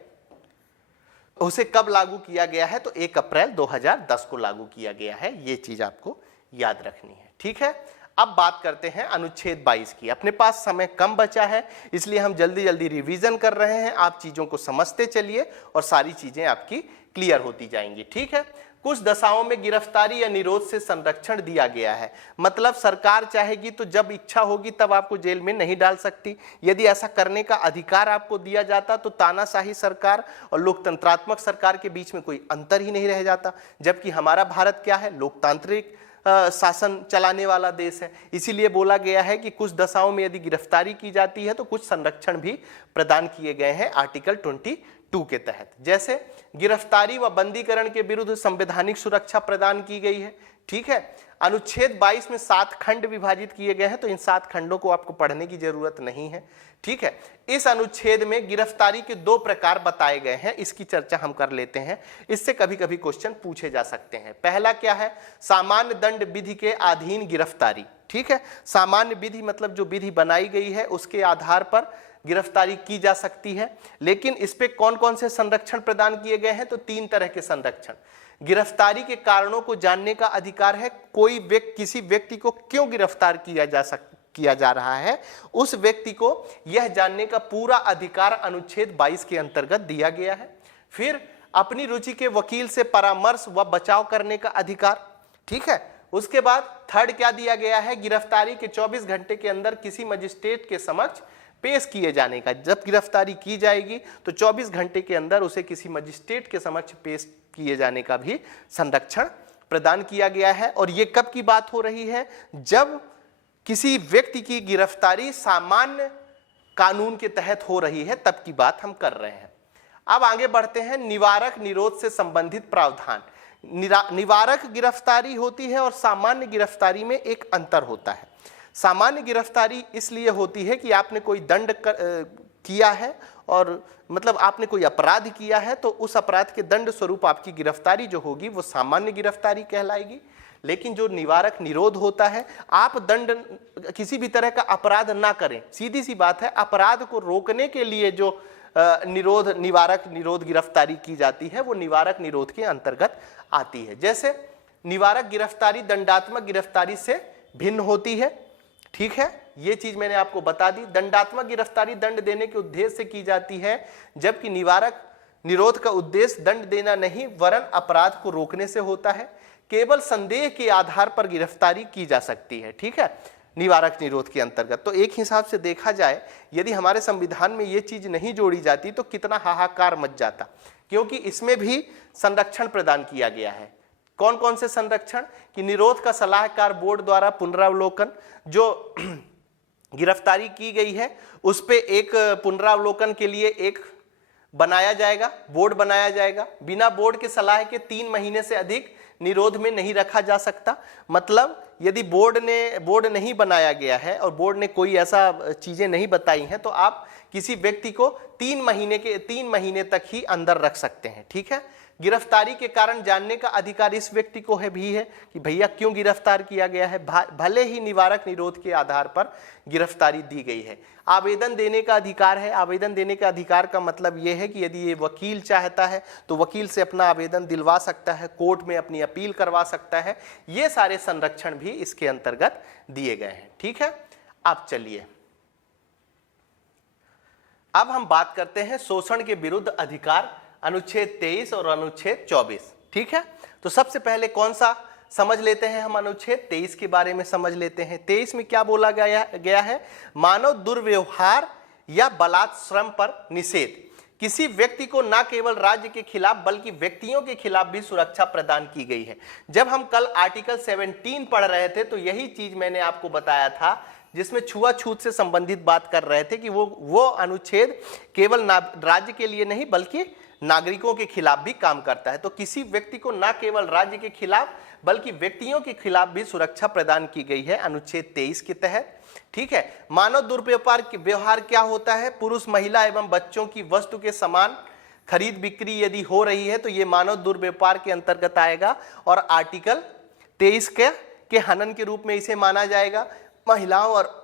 उसे कब लागू किया गया है? तो 1 अप्रैल 2010 को लागू किया गया है। ये चीज आपको याद रखनी है। ठीक है, अब बात करते हैं अनुच्छेद 22 की। अपने पास समय कम बचा है, इसलिए हम जल्दी जल्दी रिवीजन कर रहे हैं। आप चीजों को समझते चलिए और सारी चीजें आपकी क्लियर होती जाएंगी। ठीक है, कुछ दशाओं में गिरफ्तारी या निरोध से संरक्षण दिया गया है। मतलब सरकार चाहेगी तो जब इच्छा होगी तब आपको जेल में नहीं डाल सकती। यदि ऐसा करने का अधिकार आपको दिया जाता तो तानाशाही सरकार और लोकतंत्रात्मक सरकार के बीच में कोई अंतर ही नहीं रह जाता। जबकि हमारा भारत क्या है? लोकतांत्रिक शासन चलाने वाला देश है। इसीलिए बोला गया है कि कुछ दशाओं में यदि गिरफ्तारी की जाती है तो कुछ संरक्षण भी प्रदान किए गए हैं आर्टिकल 22 के तहत। जैसे गिरफ्तारी व बंदीकरण के विरुद्ध संवैधानिक सुरक्षा प्रदान की गई है। ठीक है, अनुच्छेद 22 में 7 खंड विभाजित किए गए हैं, तो इन 7 खंडों को आपको पढ़ने की जरूरत नहीं है। ठीक है, इस अनुच्छेद में गिरफ्तारी के 2 प्रकार बताए गए हैं, इसकी चर्चा हम कर लेते हैं। इससे कभी कभी क्वेश्चन पूछे जा सकते हैं। पहला क्या है? सामान्य दंड विधि के अधीन गिरफ्तारी। ठीक है, सामान्य विधि मतलब जो विधि बनाई गई है उसके आधार पर गिरफ्तारी की जा सकती है। लेकिन इस पे कौन कौन से संरक्षण प्रदान किए गए हैं? तो 3 तरह के संरक्षण। गिरफ्तारी के कारणों को जानने का अधिकार है। कोई व्यक्ति, किसी व्यक्ति को क्यों गिरफ्तार किया जा रहा है, उस व्यक्ति को यह जानने का पूरा अधिकार अनुच्छेद 22 के अंतर्गत दिया गया है। फिर अपनी रुचि के वकील से परामर्श व बचाव करने का अधिकार। ठीक है, उसके बाद थर्ड क्या दिया गया है? गिरफ्तारी के 24 घंटे के अंदर किसी मजिस्ट्रेट के समक्ष पेश किए जाने का। जब गिरफ्तारी की जाएगी तो 24 घंटे के अंदर उसे किसी मजिस्ट्रेट के समक्ष पेश किए जाने का भी संरक्षण प्रदान किया गया है। और ये कब की बात हो रही है? जब किसी व्यक्ति की गिरफ्तारी सामान्य कानून के तहत हो रही है, तब की बात हम कर रहे हैं। अब आगे बढ़ते हैं। निवारक निरोध से संबंधित प्रावधान। निवारक गिरफ्तारी होती है और सामान्य गिरफ्तारी में एक अंतर होता है। सामान्य गिरफ्तारी इसलिए होती है कि आपने कोई दंड किया है और मतलब आपने कोई अपराध किया है, तो उस अपराध के दंड स्वरूप आपकी गिरफ्तारी जो होगी वो सामान्य गिरफ्तारी कहलाएगी। लेकिन जो निवारक निरोध होता है, आप दंड किसी भी तरह का अपराध ना करें, सीधी सी बात है, अपराध को रोकने के लिए जो निवारक निरोध गिरफ्तारी की जाती है वो निवारक निरोध के अंतर्गत आती है। जैसे निवारक गिरफ्तारी दंडात्मक गिरफ्तारी से भिन्न होती है। ठीक है, ये चीज मैंने आपको बता दी। दंडात्मक गिरफ्तारी दंड देने के उद्देश्य से की जाती है, जबकि निवारक निरोध का उद्देश्य दंड देना नहीं वरन अपराध को रोकने से होता है। केवल संदेह के आधार पर गिरफ्तारी की जा सकती है। ठीक है, निवारक निरोध के अंतर्गत। तो एक हिसाब से देखा जाए, यदि हमारे संविधान में ये चीज नहीं जोड़ी जाती तो कितना हाहाकार मच जाता, क्योंकि इसमें भी संरक्षण प्रदान किया गया है। कौन कौन से संरक्षण? कि निरोध का सलाहकार बोर्ड द्वारा पुनरावलोकन, जो गिरफ्तारी की गई है उस पे एक पुनरावलोकन के लिए एक बनाया जाएगा, बोर्ड बनाया जाएगा। बिना बोर्ड के सलाह के 3 महीने से अधिक निरोध में नहीं रखा जा सकता। मतलब यदि बोर्ड नहीं बनाया गया है और बोर्ड ने कोई ऐसा चीजें नहीं बताई हैं, तो आप किसी व्यक्ति को 3 महीने तक ही अंदर रख सकते हैं। ठीक है, गिरफ्तारी के कारण जानने का अधिकार इस व्यक्ति को भी है कि भैया क्यों गिरफ्तार किया गया है, भले ही निवारक निरोध के आधार पर गिरफ्तारी दी गई है। आवेदन देने का अधिकार है। आवेदन देने का अधिकार का मतलब यह है कि यदि ये वकील चाहता है तो वकील से अपना आवेदन दिलवा सकता है, कोर्ट में अपनी अपील करवा सकता है। ये सारे संरक्षण भी इसके अंतर्गत दिए गए हैं। ठीक है, अब चलिए अब हम बात करते हैं शोषण के विरुद्ध अधिकार, अनुच्छेद 23 और अनुच्छेद 24। ठीक है, तो सबसे पहले कौन सा समझ लेते हैं? हम अनुच्छेद 23 के बारे में समझ लेते हैं। 23 में क्या बोला गया है? मानव दुर्व्यवहार या बलात्श्रम पर निषेध। किसी व्यक्ति को न केवल राज्य के खिलाफ बल्कि व्यक्तियों के खिलाफ भी सुरक्षा प्रदान की गई है। जब हम कल आर्टिकल 17 पढ़ रहे थे तो यही चीज मैंने आपको बताया था, जिसमें छुआछूत से संबंधित बात कर रहे थे कि वो अनुच्छेद केवल राज्य के लिए नहीं बल्कि नागरिकों के खिलाफ भी काम करता है। तो किसी व्यक्ति को न केवल राज्य के खिलाफ बल्कि व्यक्तियों के खिलाफ भी सुरक्षा प्रदान की गई है अनुच्छेद 23 के तहत। ठीक है, मानव दुर्व्यापार के व्यवहार क्या होता है? पुरुष, महिला एवं बच्चों की वस्तु के समान खरीद बिक्री यदि हो रही है तो ये मानव दुर्व्यापार के अंतर्गत आएगा और आर्टिकल 23 के हनन के रूप में इसे माना जाएगा। महिलाओं और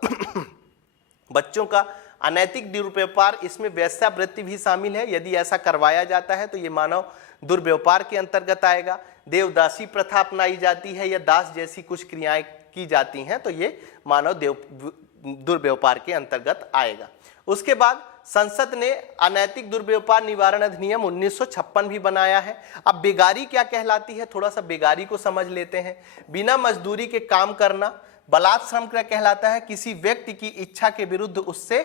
बच्चों का अनैतिक दुर्व्यापार, इसमें वेश्यावृत्ति भी शामिल है। यदि ऐसा करवाया जाता है तो ये मानव दुर्व्यापार के अंतर्गत आएगा। देवदासी प्रथा अपनाई जाती है या दास जैसी कुछ क्रियाएं की जाती हैं तो ये मानव दुर्व्यापार के अंतर्गत आएगा। उसके बाद संसद ने अनैतिक दुर्व्यापार निवारण अधिनियम 1956 भी बनाया है। अब बेगारी क्या कहलाती है, थोड़ा सा बेगारी को समझ लेते हैं। बिना मजदूरी के काम करना। बलात्श्रम क्या कहलाता है? किसी व्यक्ति की इच्छा के विरुद्ध उससे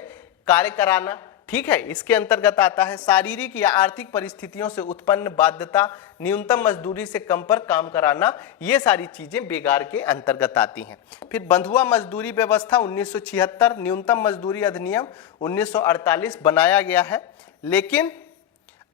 कार्य कराना। ठीक है, इसके अंतर्गत आता है शारीरिक या आर्थिक परिस्थितियों से उत्पन्न बाध्यता, न्यूनतम मजदूरी से कम पर काम कराना, ये सारी चीजें बेगार के अंतर्गत आती हैं। फिर बंधुआ मजदूरी व्यवस्था 1976, न्यूनतम मजदूरी अधिनियम 1948 बनाया गया है, लेकिन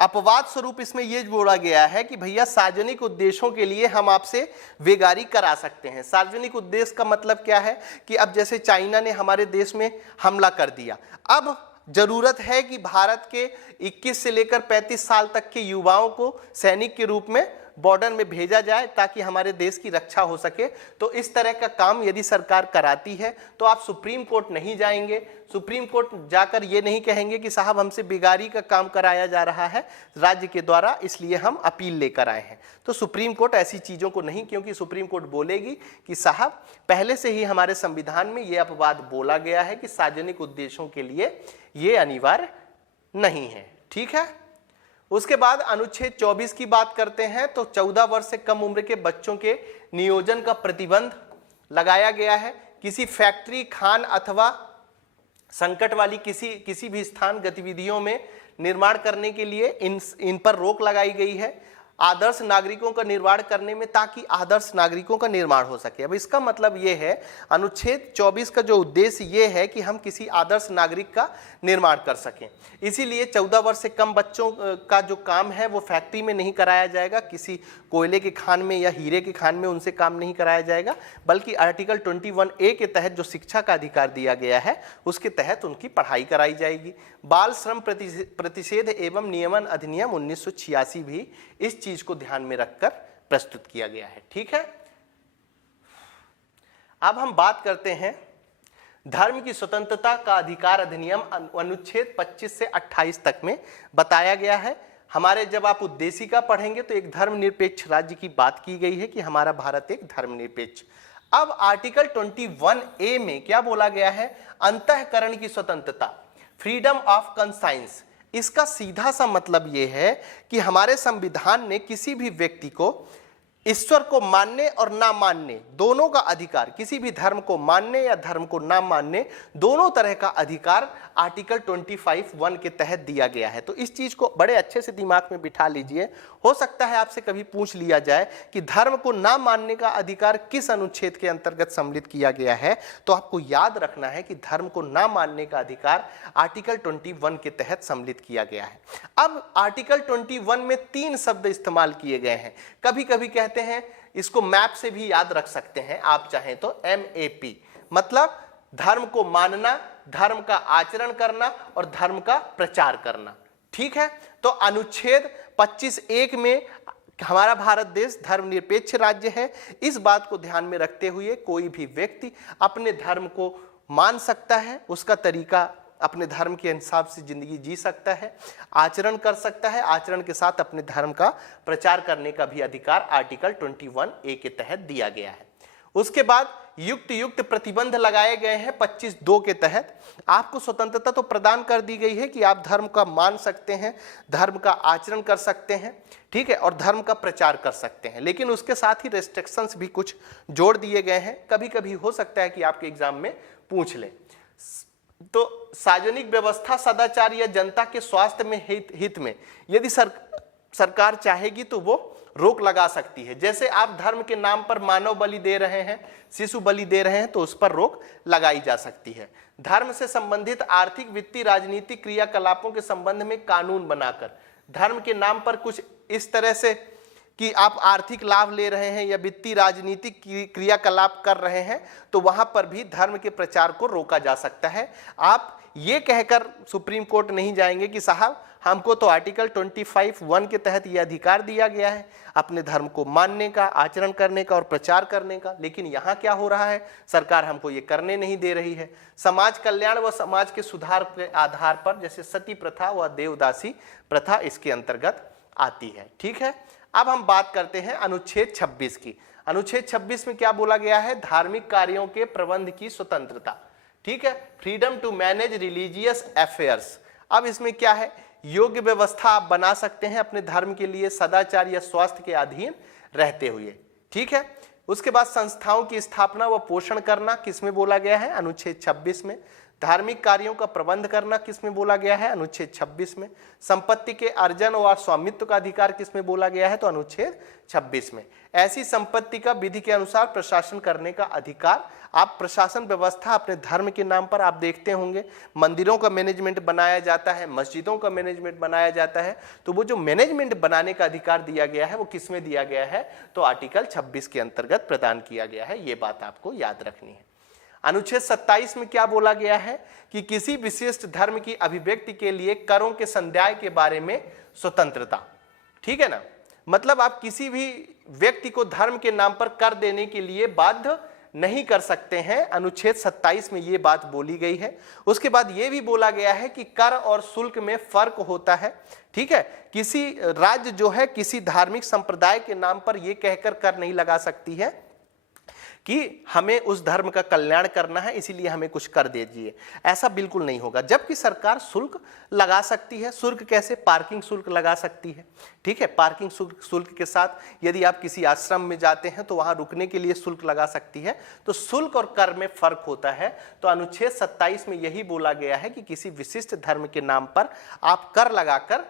अपवाद स्वरूप इसमें यह जोड़ा गया है कि भैया सार्वजनिक उद्देश्यों के लिए हम आपसे बेगारी करा सकते हैं। सार्वजनिक उद्देश्य का मतलब क्या है कि अब जैसे चाइना ने हमारे देश में हमला कर दिया, अब जरूरत है कि भारत के 21 से लेकर 35 साल तक के युवाओं को सैनिक के रूप में बॉर्डर में भेजा जाए ताकि हमारे देश की रक्षा हो सके। तो इस तरह का काम यदि सरकार कराती है तो आप सुप्रीम कोर्ट नहीं जाएंगे, सुप्रीम कोर्ट जाकर ये नहीं कहेंगे कि साहब हमसे बेगारी का काम कराया जा रहा है राज्य के द्वारा, इसलिए हम अपील लेकर आए हैं। तो सुप्रीम कोर्ट ऐसी चीज़ों को नहीं, क्योंकि सुप्रीम कोर्ट बोलेगी कि साहब पहले से ही हमारे संविधान में ये अपवाद बोला गया है कि सार्वजनिक उद्देश्यों के लिए ये अनिवार्य नहीं है। ठीक है, उसके बाद अनुच्छेद 24 की बात करते हैं तो 14 वर्ष से कम उम्र के बच्चों के नियोजन का प्रतिबंध लगाया गया है। किसी फैक्ट्री, खान अथवा संकट वाली किसी भी स्थान गतिविधियों में निर्माण करने के लिए इन पर रोक लगाई गई है आदर्श नागरिकों का निर्माण करने में, ताकि आदर्श नागरिकों का निर्माण हो सके। अब इसका मतलब ये है, अनुच्छेद 24 का जो उद्देश्य ये है कि हम किसी आदर्श नागरिक का निर्माण कर सकें। इसीलिए 14 वर्ष से कम बच्चों का जो काम है वो फैक्ट्री में नहीं कराया जाएगा, किसी कोयले के खान में या हीरे के खान में उनसे काम नहीं कराया जाएगा, बल्कि आर्टिकल 21A के तहत जो शिक्षा का अधिकार दिया गया है उसके तहत उनकी पढ़ाई कराई जाएगी। बाल श्रम प्रतिषेध एवं नियमन अधिनियम 1986 भी इस चीज को ध्यान में रखकर प्रस्तुत किया गया है। ठीक है, अब हम बात करते हैं धर्म की स्वतंत्रता का अधिकार अधिनियम अनुच्छेद 25 से 28 तक में बताया गया है। हमारे जब आप उद्देशिका पढ़ेंगे तो एक धर्मनिरपेक्ष राज्य की बात की गई है कि हमारा भारत एक धर्मनिरपेक्ष। अब आर्टिकल 21A में क्या बोला गया है, अंतःकरण की स्वतंत्रता, फ्रीडम ऑफ कंसाइंस। इसका सीधा सा मतलब यह है कि हमारे संविधान ने किसी भी व्यक्ति को ईश्वर को मानने और ना मानने दोनों का अधिकार, किसी भी धर्म को मानने या धर्म को ना मानने दोनों तरह का अधिकार आर्टिकल 25(1) के तहत दिया गया है। तो इस चीज को बड़े अच्छे से दिमाग में बिठा लीजिए। हो सकता है आपसे कभी पूछ लिया जाए कि धर्म को ना मानने का अधिकार किस अनुच्छेद के अंतर्गत सम्मिलित किया गया है, तो आपको याद रखना है कि धर्म को ना मानने का अधिकार आर्टिकल 21 के तहत सम्मिलित किया गया है। अब आर्टिकल 21 में 3 शब्द इस्तेमाल किए गए हैं। कभी कभी कहते हैं, इसको मैप से भी याद रख सकते हैं आप चाहें तो, MAP मतलब धर्म को मानना, धर्म का आचरण करना और धर्म का प्रचार करना। ठीक है, तो अनुच्छेद 25(1) में हमारा भारत देश धर्मनिरपेक्ष राज्य है। इस बात को ध्यान में रखते हुए कोई भी व्यक्ति अपने धर्म को मान सकता है, उसका तरीका अपने धर्म के हिसाब से जिंदगी जी सकता है, आचरण कर सकता है, आचरण के साथ अपने धर्म का प्रचार करने का भी अधिकार आर्टिकल 21A के तहत दिया गया है। उसके बाद युक्त प्रतिबंध लगाए गए हैं 25(2) के तहत। आपको स्वतंत्रता तो प्रदान कर दी गई है कि आप धर्म का मान सकते हैं, धर्म का आचरण कर सकते हैं, ठीक है, और धर्म का प्रचार कर सकते हैं, लेकिन उसके साथ ही रेस्ट्रिक्शंस भी कुछ जोड़ दिए गए हैं। कभी कभी हो सकता है कि आपके एग्जाम में पूछ ले। तो सार्वजनिक व्यवस्था, सदाचार या जनता के स्वास्थ्य में हित में यदि सरकार चाहेगी तो वो रोक लगा सकती है। जैसे आप धर्म के नाम पर मानव बलि दे रहे हैं, शिशु बलि दे रहे हैं, तो उस पर रोक लगाई जा सकती है। धर्म से संबंधित आर्थिक, वित्तीय, राजनीतिक क्रियाकलापों के संबंध में कानून बनाकर धर्म के नाम पर कुछ इस तरह से कि आप आर्थिक लाभ ले रहे हैं या वित्तीय राजनीतिक क्रियाकलाप कर रहे हैं, तो वहां पर भी धर्म के प्रचार को रोका जा सकता है। आप ये कहकर सुप्रीम कोर्ट नहीं जाएंगे कि साहब हमको तो आर्टिकल 25(1) के तहत ये अधिकार दिया गया है अपने धर्म को मानने का, आचरण करने का और प्रचार करने का, लेकिन यहाँ क्या हो रहा है, सरकार हमको ये करने नहीं दे रही है। समाज कल्याण व समाज के सुधार के आधार पर जैसे सती प्रथा व देवदासी प्रथा इसके अंतर्गत आती है। ठीक है, अब हम बात करते हैं अनुच्छेद 26 की। अनुच्छेद 26 में क्या बोला गया है, धार्मिक कार्यों के प्रबंध की स्वतंत्रता। ठीक है, freedom to manage religious affairs. अब इसमें क्या है, योग्य व्यवस्था आप बना सकते हैं अपने धर्म के लिए सदाचार या स्वास्थ्य के अधीन रहते हुए। ठीक है, उसके बाद संस्थाओं की स्थापना व पोषण करना किसमें बोला गया है, अनुच्छेद 26 में। धार्मिक कार्यों का प्रबंध करना किसमें बोला गया है? अनुच्छेद 26 में। संपत्ति के अर्जन और स्वामित्व का अधिकार किसमें बोला गया है? तो अनुच्छेद 26 में। ऐसी संपत्ति का विधि के अनुसार प्रशासन करने का अधिकार। आप प्रशासन व्यवस्था अपने धर्म के नाम पर आप देखते होंगे, मंदिरों का मैनेजमेंट बनाया जाता है, मस्जिदों का मैनेजमेंट बनाया जाता है, तो वो जो मैनेजमेंट बनाने का अधिकार दिया गया है वो किसमें दिया गया है? तो आर्टिकल 26 के अंतर्गत प्रदान किया गया है। ये बात आपको याद रखनी है। अनुच्छेद 27 में क्या बोला गया है? कि किसी विशिष्ट धर्म की अभिव्यक्ति के लिए करों के संदाय के बारे में स्वतंत्रता। ठीक है ना, मतलब आप किसी भी व्यक्ति को धर्म के नाम पर कर देने के लिए बाध्य नहीं कर सकते हैं। अनुच्छेद 27 में ये बात बोली गई है। उसके बाद ये भी बोला गया है कि कर और शुल्क में फर्क होता है। ठीक है, किसी राज्य जो है किसी धार्मिक संप्रदाय के नाम पर यह कहकर कर नहीं लगा सकती है कि हमें उस धर्म का कल्याण करना है इसीलिए हमें कुछ कर दीजिए, ऐसा बिल्कुल नहीं होगा। जबकि सरकार शुल्क लगा सकती है। शुल्क कैसे? पार्किंग शुल्क लगा सकती है। ठीक है, पार्किंग शुल्क के साथ यदि आप किसी आश्रम में जाते हैं तो वहां रुकने के लिए शुल्क लगा सकती है। तो शुल्क और कर में फर्क होता है। तो अनुच्छेद 27 में यही बोला गया है कि किसी विशिष्ट धर्म के नाम पर आप कर लगाकर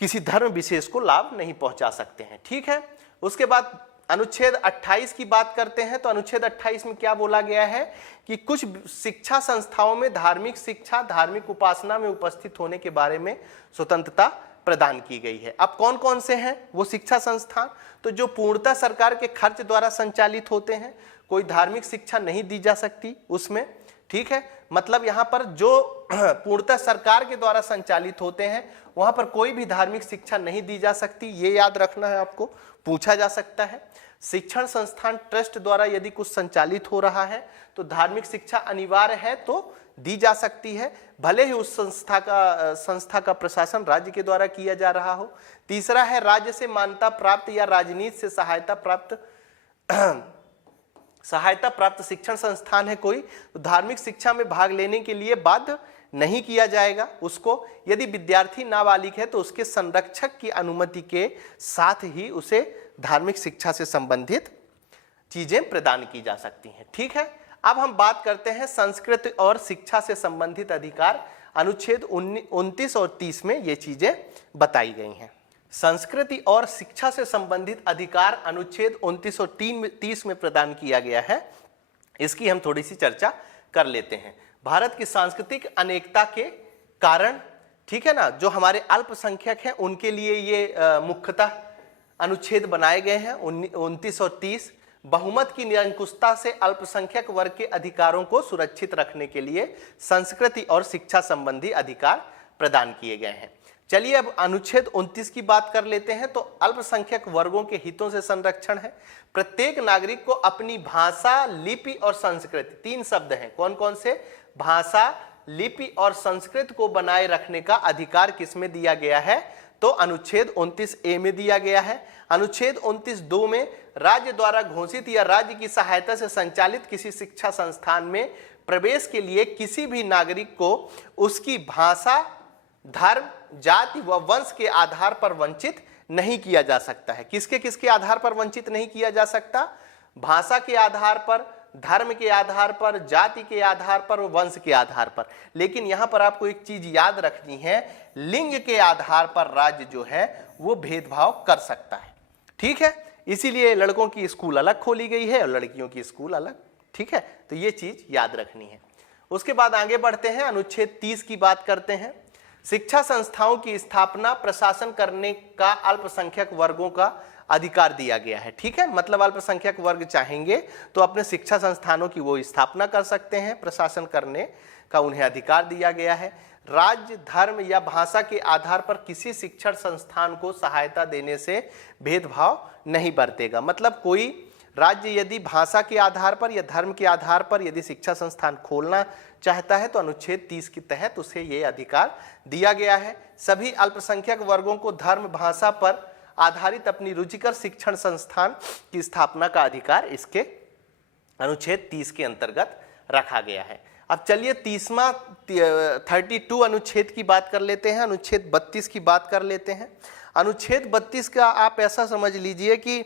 किसी धर्म विशेष को लाभ नहीं पहुंचा सकते हैं। ठीक है, उसके बाद अनुच्छेद 28 की बात करते हैं। तो अनुच्छेद 28 में क्या बोला गया है? कि कुछ शिक्षा संस्थाओं में धार्मिक शिक्षा, धार्मिक उपासना में उपस्थित होने के बारे में स्वतंत्रता प्रदान की गई है। अब कौन कौन से हैं वो शिक्षा संस्थान? तो जो पूर्णतः सरकार के खर्च द्वारा संचालित होते हैं, कोई धार्मिक शिक्षा नहीं दी जा सकती उसमें। ठीक है, मतलब यहां पर जो पूर्णतः सरकार के द्वारा संचालित होते हैं वहां पर कोई भी धार्मिक शिक्षा नहीं दी जा सकती। ये याद रखना है, आपको पूछा जा सकता है। शिक्षण संस्थान ट्रस्ट द्वारा यदि कुछ संचालित हो रहा है तो धार्मिक शिक्षा अनिवार्य है तो दी जा सकती है, भले ही उस संस्था का प्रशासन राज्य के द्वारा किया जा रहा हो। तीसरा है राज्य से मान्यता प्राप्त या राजनीति से सहायता प्राप्त शिक्षण संस्थान है कोई, तो धार्मिक शिक्षा में भाग लेने के लिए बाध्य नहीं किया जाएगा उसको। यदि विद्यार्थी नाबालिग है तो उसके संरक्षक की अनुमति के साथ ही उसे धार्मिक शिक्षा से संबंधित चीजें प्रदान की जा सकती हैं। ठीक है, अब हम बात करते हैं संस्कृति और शिक्षा से संबंधित अधिकार। अनुच्छेद 29 और 30 में ये चीजें बताई गई हैं। संस्कृति और शिक्षा से संबंधित अधिकार अनुच्छेद 29 और 30 में प्रदान किया गया है। इसकी हम थोड़ी सी चर्चा कर लेते हैं। भारत की सांस्कृतिक अनेकता के कारण, ठीक है ना, जो हमारे अल्पसंख्यक हैं उनके लिए ये मुख्यतः अनुच्छेद बनाए गए हैं 29 और 30। बहुमत की निरंकुशता से अल्पसंख्यक वर्ग के अधिकारों को सुरक्षित रखने के लिए संस्कृति और शिक्षा संबंधी अधिकार प्रदान किए गए हैं। चलिए अब अनुच्छेद 29 की बात कर लेते हैं। तो अल्पसंख्यक वर्गों के हितों से संरक्षण है। प्रत्येक नागरिक को अपनी भाषा, लिपि और संस्कृति, 3 शब्द हैं, कौन कौन से? भाषा, लिपि और संस्कृति को बनाए रखने का अधिकार किसमें दिया गया है? तो अनुच्छेद 29A में दिया गया है। अनुच्छेद 29(2) में राज्य द्वारा घोषित या राज्य की सहायता से संचालित किसी शिक्षा संस्थान में प्रवेश के लिए किसी भी नागरिक को उसकी भाषा, धर्म, जाति व वंश के आधार पर वंचित नहीं किया जा सकता है। किसके किसके आधार पर वंचित नहीं किया जा सकता? भाषा के आधार पर, धर्म के आधार पर, जाति के आधार पर, वंश के आधार पर। लेकिन यहां पर आपको एक चीज याद रखनी है, लिंग के आधार पर राज्य जो है वो भेदभाव कर सकता है। ठीक है, इसीलिए लड़कों की स्कूल अलग खोली गई है और लड़कियों की स्कूल अलग। ठीक है, तो ये चीज याद रखनी है। उसके बाद आगे बढ़ते हैं, अनुच्छेद 30 की बात करते हैं। शिक्षा संस्थाओं की स्थापना, प्रशासन करने का अल्पसंख्यक वर्गों का अधिकार दिया गया है। ठीक है, मतलब अल्पसंख्यक वर्ग चाहेंगे तो अपने शिक्षा संस्थानों की वो स्थापना कर सकते हैं, प्रशासन करने का उन्हें अधिकार दिया गया है। राज्य, धर्म या भाषा के आधार पर किसी शिक्षण संस्थान को सहायता देने से भेदभाव नहीं बरतेगा। मतलब कोई राज्य यदि भाषा के आधार पर या धर्म के आधार पर यदि शिक्षा संस्थान खोलना चाहता है तो अनुच्छेद 30 के तहत उसे ये अधिकार दिया गया है। सभी अल्पसंख्यक वर्गों को धर्म, भाषा पर आधारित अपनी रुचिकर शिक्षण संस्थान की स्थापना का अधिकार इसके अनुच्छेद 30 के अंतर्गत रखा गया है। अब चलिए 32 अनुच्छेद की बात कर लेते हैं, अनुच्छेद 32 की बात कर लेते हैं। अनुच्छेद 32 का आप ऐसा समझ लीजिए कि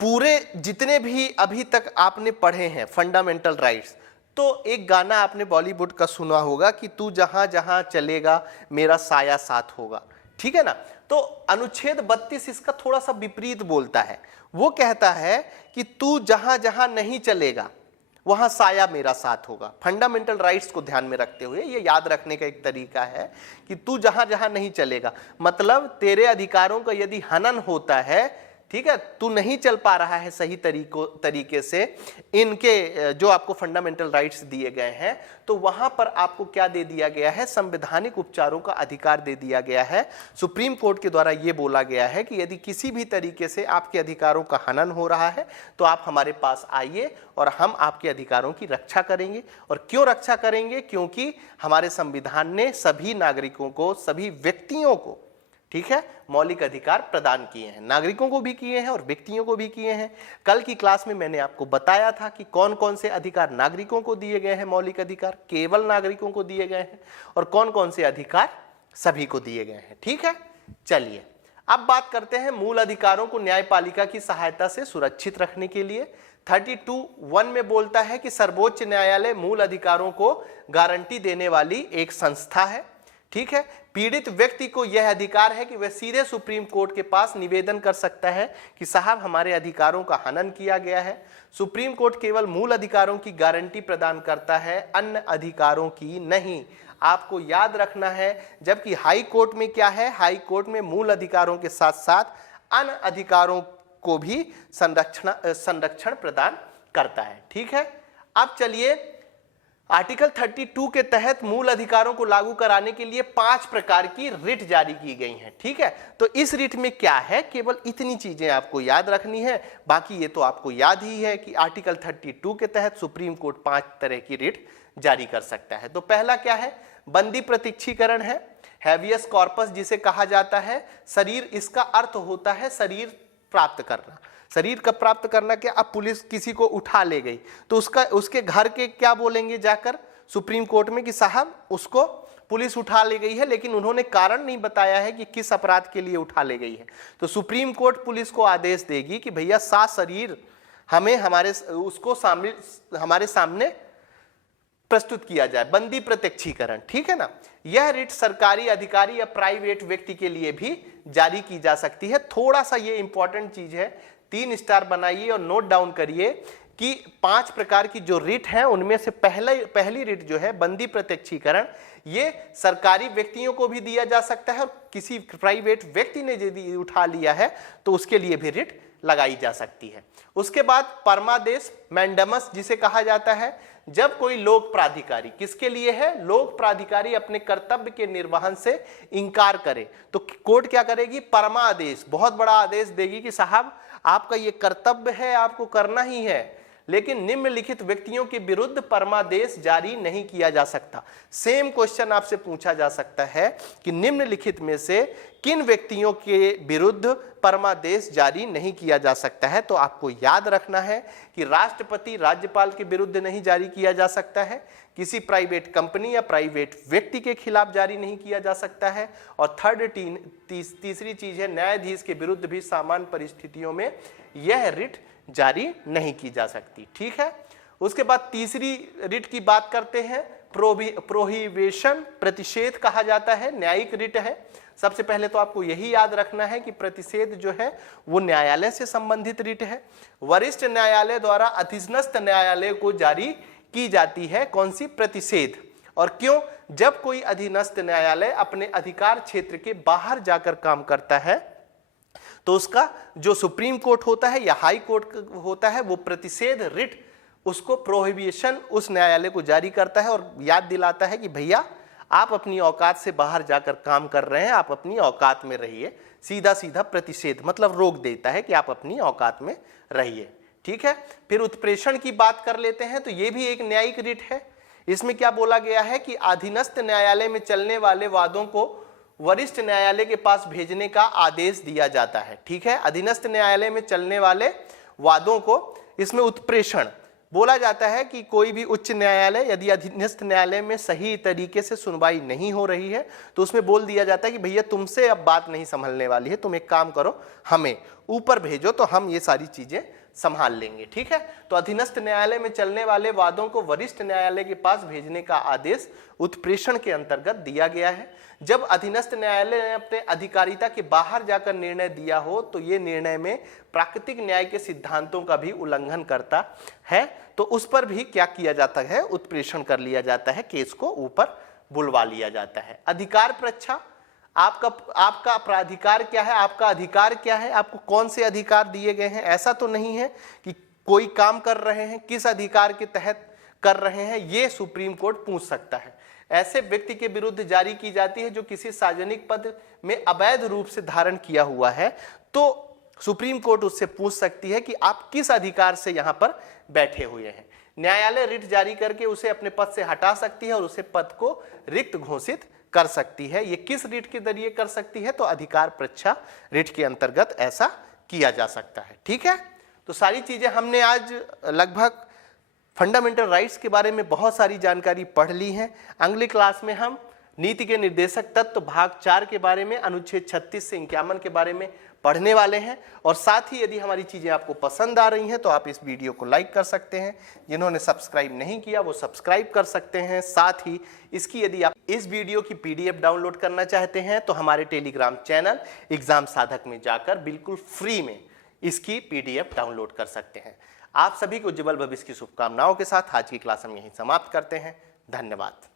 पूरे जितने भी अभी तक आपने पढ़े हैं फंडामेंटल राइट्स, तो एक गाना आपने बॉलीवुड का सुना होगा कि तू जहां जहां चलेगा मेरा साया साथ होगा, ठीक है ना। तो अनुच्छेद 32 इसका थोड़ा सा विपरीत बोलता है। वो कहता है कि तू जहां जहां नहीं चलेगा वहां साया मेरा साथ होगा। फंडामेंटल राइट्स को ध्यान में रखते हुए ये याद रखने का एक तरीका है कि तू जहां जहां नहीं चलेगा, मतलब तेरे अधिकारों का यदि हनन होता है, ठीक है, तू नहीं चल पा रहा है सही तरीके से इनके जो आपको फंडामेंटल राइट्स दिए गए हैं, तो वहां पर आपको क्या दे दिया गया है, संवैधानिक उपचारों का अधिकार दे दिया गया है। सुप्रीम कोर्ट के द्वारा यह बोला गया है कि यदि किसी भी तरीके से आपके अधिकारों का हनन हो रहा है तो आप हमारे पास आइए और हम आपके अधिकारों की रक्षा करेंगे। और क्यों रक्षा करेंगे? क्योंकि हमारे संविधान ने सभी नागरिकों को, सभी व्यक्तियों को, ठीक है, मौलिक अधिकार प्रदान किए हैं। नागरिकों को भी किए हैं और व्यक्तियों को भी किए हैं। कल की क्लास में मैंने आपको बताया था कि कौन कौन से अधिकार नागरिकों को दिए गए हैं, मौलिक अधिकार केवल नागरिकों को दिए गए हैं, और कौन कौन से अधिकार सभी को दिए गए हैं। ठीक है, चलिए अब बात करते हैं मूल अधिकारों को न्यायपालिका की सहायता से सुरक्षित रखने के लिए। 32(1) में बोलता है कि सर्वोच्च न्यायालय मूल अधिकारों को गारंटी देने वाली एक संस्था है। ठीक है, पीड़ित व्यक्ति को यह अधिकार है कि वह सीधे सुप्रीम कोर्ट के पास निवेदन कर सकता है कि साहब हमारे अधिकारों का हनन किया गया है। सुप्रीम कोर्ट केवल मूल अधिकारों की गारंटी प्रदान करता है, अन्य अधिकारों की नहीं। आपको याद रखना है, जबकि हाई कोर्ट में क्या है, हाई कोर्ट में मूल अधिकारों के साथ साथ अन्य अधिकारों को भी संरक्षण प्रदान करता है। ठीक है, अब चलिए आर्टिकल 32 के तहत मूल अधिकारों को लागू कराने के लिए 5 प्रकार की रिट जारी की गई हैं। ठीक है, तो इस रिट में क्या है, केवल इतनी चीजें आपको याद रखनी है, बाकी ये तो आपको याद ही है कि आर्टिकल 32 के तहत सुप्रीम कोर्ट 5 तरह की रिट जारी कर सकता है। तो पहला क्या है, बंदी प्रत्यक्षीकरण है, हैबियस कॉर्पस जिसे कहा जाता है। शरीर, इसका अर्थ होता है शरीर प्राप्त करना। शरीर का प्राप्त करना क्या, अब पुलिस किसी को उठा ले गई तो उसके घर के क्या बोलेंगे जाकर सुप्रीम कोर्ट में कि साहब उसको पुलिस उठा ले गई है, लेकिन उन्होंने कारण नहीं बताया है कि किस अपराध के लिए उठा ले गई है। तो सुप्रीम कोर्ट पुलिस को आदेश देगी कि भैया शरीर हमें हमारे सामने प्रस्तुत किया जाए, बंदी प्रत्यक्षीकरण। ठीक है ना, यह रिट सरकारी अधिकारी या प्राइवेट व्यक्ति के लिए भी जारी की जा सकती है। थोड़ा सा ये इंपॉर्टेंट चीज है, 3 स्टार बनाइए और नोट डाउन करिए कि 5 प्रकार की जो रिट है उनमें से पहली रिट जो है बंदी प्रत्यक्षीकरण, ये सरकारी व्यक्तियों को भी दिया जा सकता है और किसी प्राइवेट व्यक्ति ने यदि उठा लिया है तो उसके लिए भी रिट लगाई जा सकती है। उसके बाद परमादेश मैंडमस जिसे कहा जाता है, जब कोई लोक प्राधिकारी, किसके लिए है, लोक प्राधिकारी अपने कर्तव्य के निर्वहन से इंकार करे तो कोर्ट क्या करेगी, परमादेश, बहुत बड़ा आदेश देगी कि साहब आपका ये कर्तव्य है, आपको करना ही है, लेकिन निम्नलिखित व्यक्तियों के विरुद्ध परमादेश जारी नहीं किया जा सकता। सेम क्वेश्चन आपसे पूछा जा सकता है कि निम्नलिखित में से किन व्यक्तियों के विरुद्ध परमादेश जारी नहीं किया जा सकता है। तो आपको याद रखना है कि राष्ट्रपति, राज्यपाल के विरुद्ध नहीं जारी किया जा सकता है, किसी प्राइवेट कंपनी या प्राइवेट व्यक्ति के खिलाफ जारी नहीं किया जा सकता है, और तीसरी चीज है, न्यायाधीश के विरुद्ध भी सामान्य परिस्थितियों में यह रिट जारी नहीं की जा सकती। ठीक है, उसके बाद तीसरी रिट की बात करते हैं, प्रोहिबिशन, प्रतिषेध कहा जाता है, न्यायिक रिट है। सबसे पहले तो आपको यही याद रखना है कि प्रतिषेध जो है वो न्यायालय से संबंधित रिट है। वरिष्ठ न्यायालय द्वारा अधीनस्थ न्यायालय को जारी की जाती है कौन सी, प्रतिषेध। और क्यों, जब कोई अधीनस्थ न्यायालय अपने अधिकार क्षेत्र के बाहर जाकर काम करता है तो उसका जो सुप्रीम कोर्ट होता है या हाई कोर्ट होता है वो प्रतिषेध रिट, उसको प्रोहिबिशन उस न्यायालय को जारी करता है और याद दिलाता है कि भैया आप अपनी औकात से बाहर जाकर काम कर रहे हैं, आप अपनी औकात में रहिए। सीधा सीधा प्रतिषेध मतलब रोक देता है कि आप अपनी औकात में रहिए। ठीक है, फिर उत्प्रेषण की बात कर लेते हैं, तो ये भी एक न्यायिक रिट है। इसमें क्या बोला गया है कि अधीनस्थ न्यायालय में चलने वाले वादों को वरिष्ठ न्यायालय के पास भेजने का आदेश दिया जाता है। ठीक है, अधीनस्थ न्यायालय में चलने वाले वादों को, इसमें उत्प्रेषण बोला जाता है कि कोई भी उच्च न्यायालय यदि अधीनस्थ न्यायालय में सही तरीके से सुनवाई नहीं हो रही है तो उसमें बोल दिया जाता है कि भैया तुमसे अब बात नहीं संभलने वाली है, तुम एक काम करो, हमें ऊपर भेजो तो हम ये सारी चीजें संभाल लेंगे। ठीक है, तो अधीनस्थ न्यायालय में चलने वाले वादों को वरिष्ठ न्यायालय के पास भेजने का आदेश उत्प्रेषण के अंतर्गत दिया गया है। जब अधीनस्थ न्यायालय ने अपने अधिकारिता के बाहर जाकर निर्णय दिया हो तो ये निर्णय में प्राकृतिक न्याय के सिद्धांतों का भी उल्लंघन करता है, तो उस पर भी क्या किया जाता है, उत्प्रेषण कर लिया जाता है, केस को ऊपर बुलवा लिया जाता है। अधिकार परीक्षा, आपका प्राधिकार क्या है, आपका अधिकार क्या है, आपको कौन से अधिकार दिए गए हैं। ऐसा तो नहीं है कि कोई काम कर रहे हैं किस अधिकार के तहत कर रहे हैं, ये सुप्रीम कोर्ट पूछ सकता है। ऐसे व्यक्ति के विरुद्ध जारी की जाती है जो किसी सार्वजनिक पद में अवैध रूप से धारण किया हुआ है, तो सुप्रीम कोर्ट उससे पूछ सकती है कि आप किस अधिकार से यहां पर बैठे हुए हैं। न्यायालय रिट जारी करके उसे अपने पद से हटा सकती है और उसे पद को रिक्त घोषित कर सकती है। ये किस रिट के जरिए कर सकती है, तो अधिकार परीक्षा रिट के अंतर्गत ऐसा किया जा सकता है। ठीक है, तो सारी चीजें हमने आज लगभग फंडामेंटल राइट्स के बारे में बहुत सारी जानकारी पढ़ ली है। अगली क्लास में हम नीति के निर्देशक तत्व भाग 4 के बारे में, अनुच्छेद 36 से 51 के बारे में पढ़ने वाले हैं। और साथ ही यदि हमारी चीजें आपको पसंद आ रही हैं तो आप इस वीडियो को लाइक कर सकते हैं, जिन्होंने सब्सक्राइब नहीं किया वो सब्सक्राइब कर सकते हैं। साथ ही इसकी यदि आप इस वीडियो की PDF डाउनलोड करना चाहते हैं तो हमारे टेलीग्राम चैनल एग्जाम साधक में जाकर बिल्कुल फ्री में इसकी PDF डाउनलोड कर सकते हैं। आप सभी को उज्जवल भविष्य की शुभकामनाओं के साथ आज की क्लास हम यहीं समाप्त करते हैं। धन्यवाद।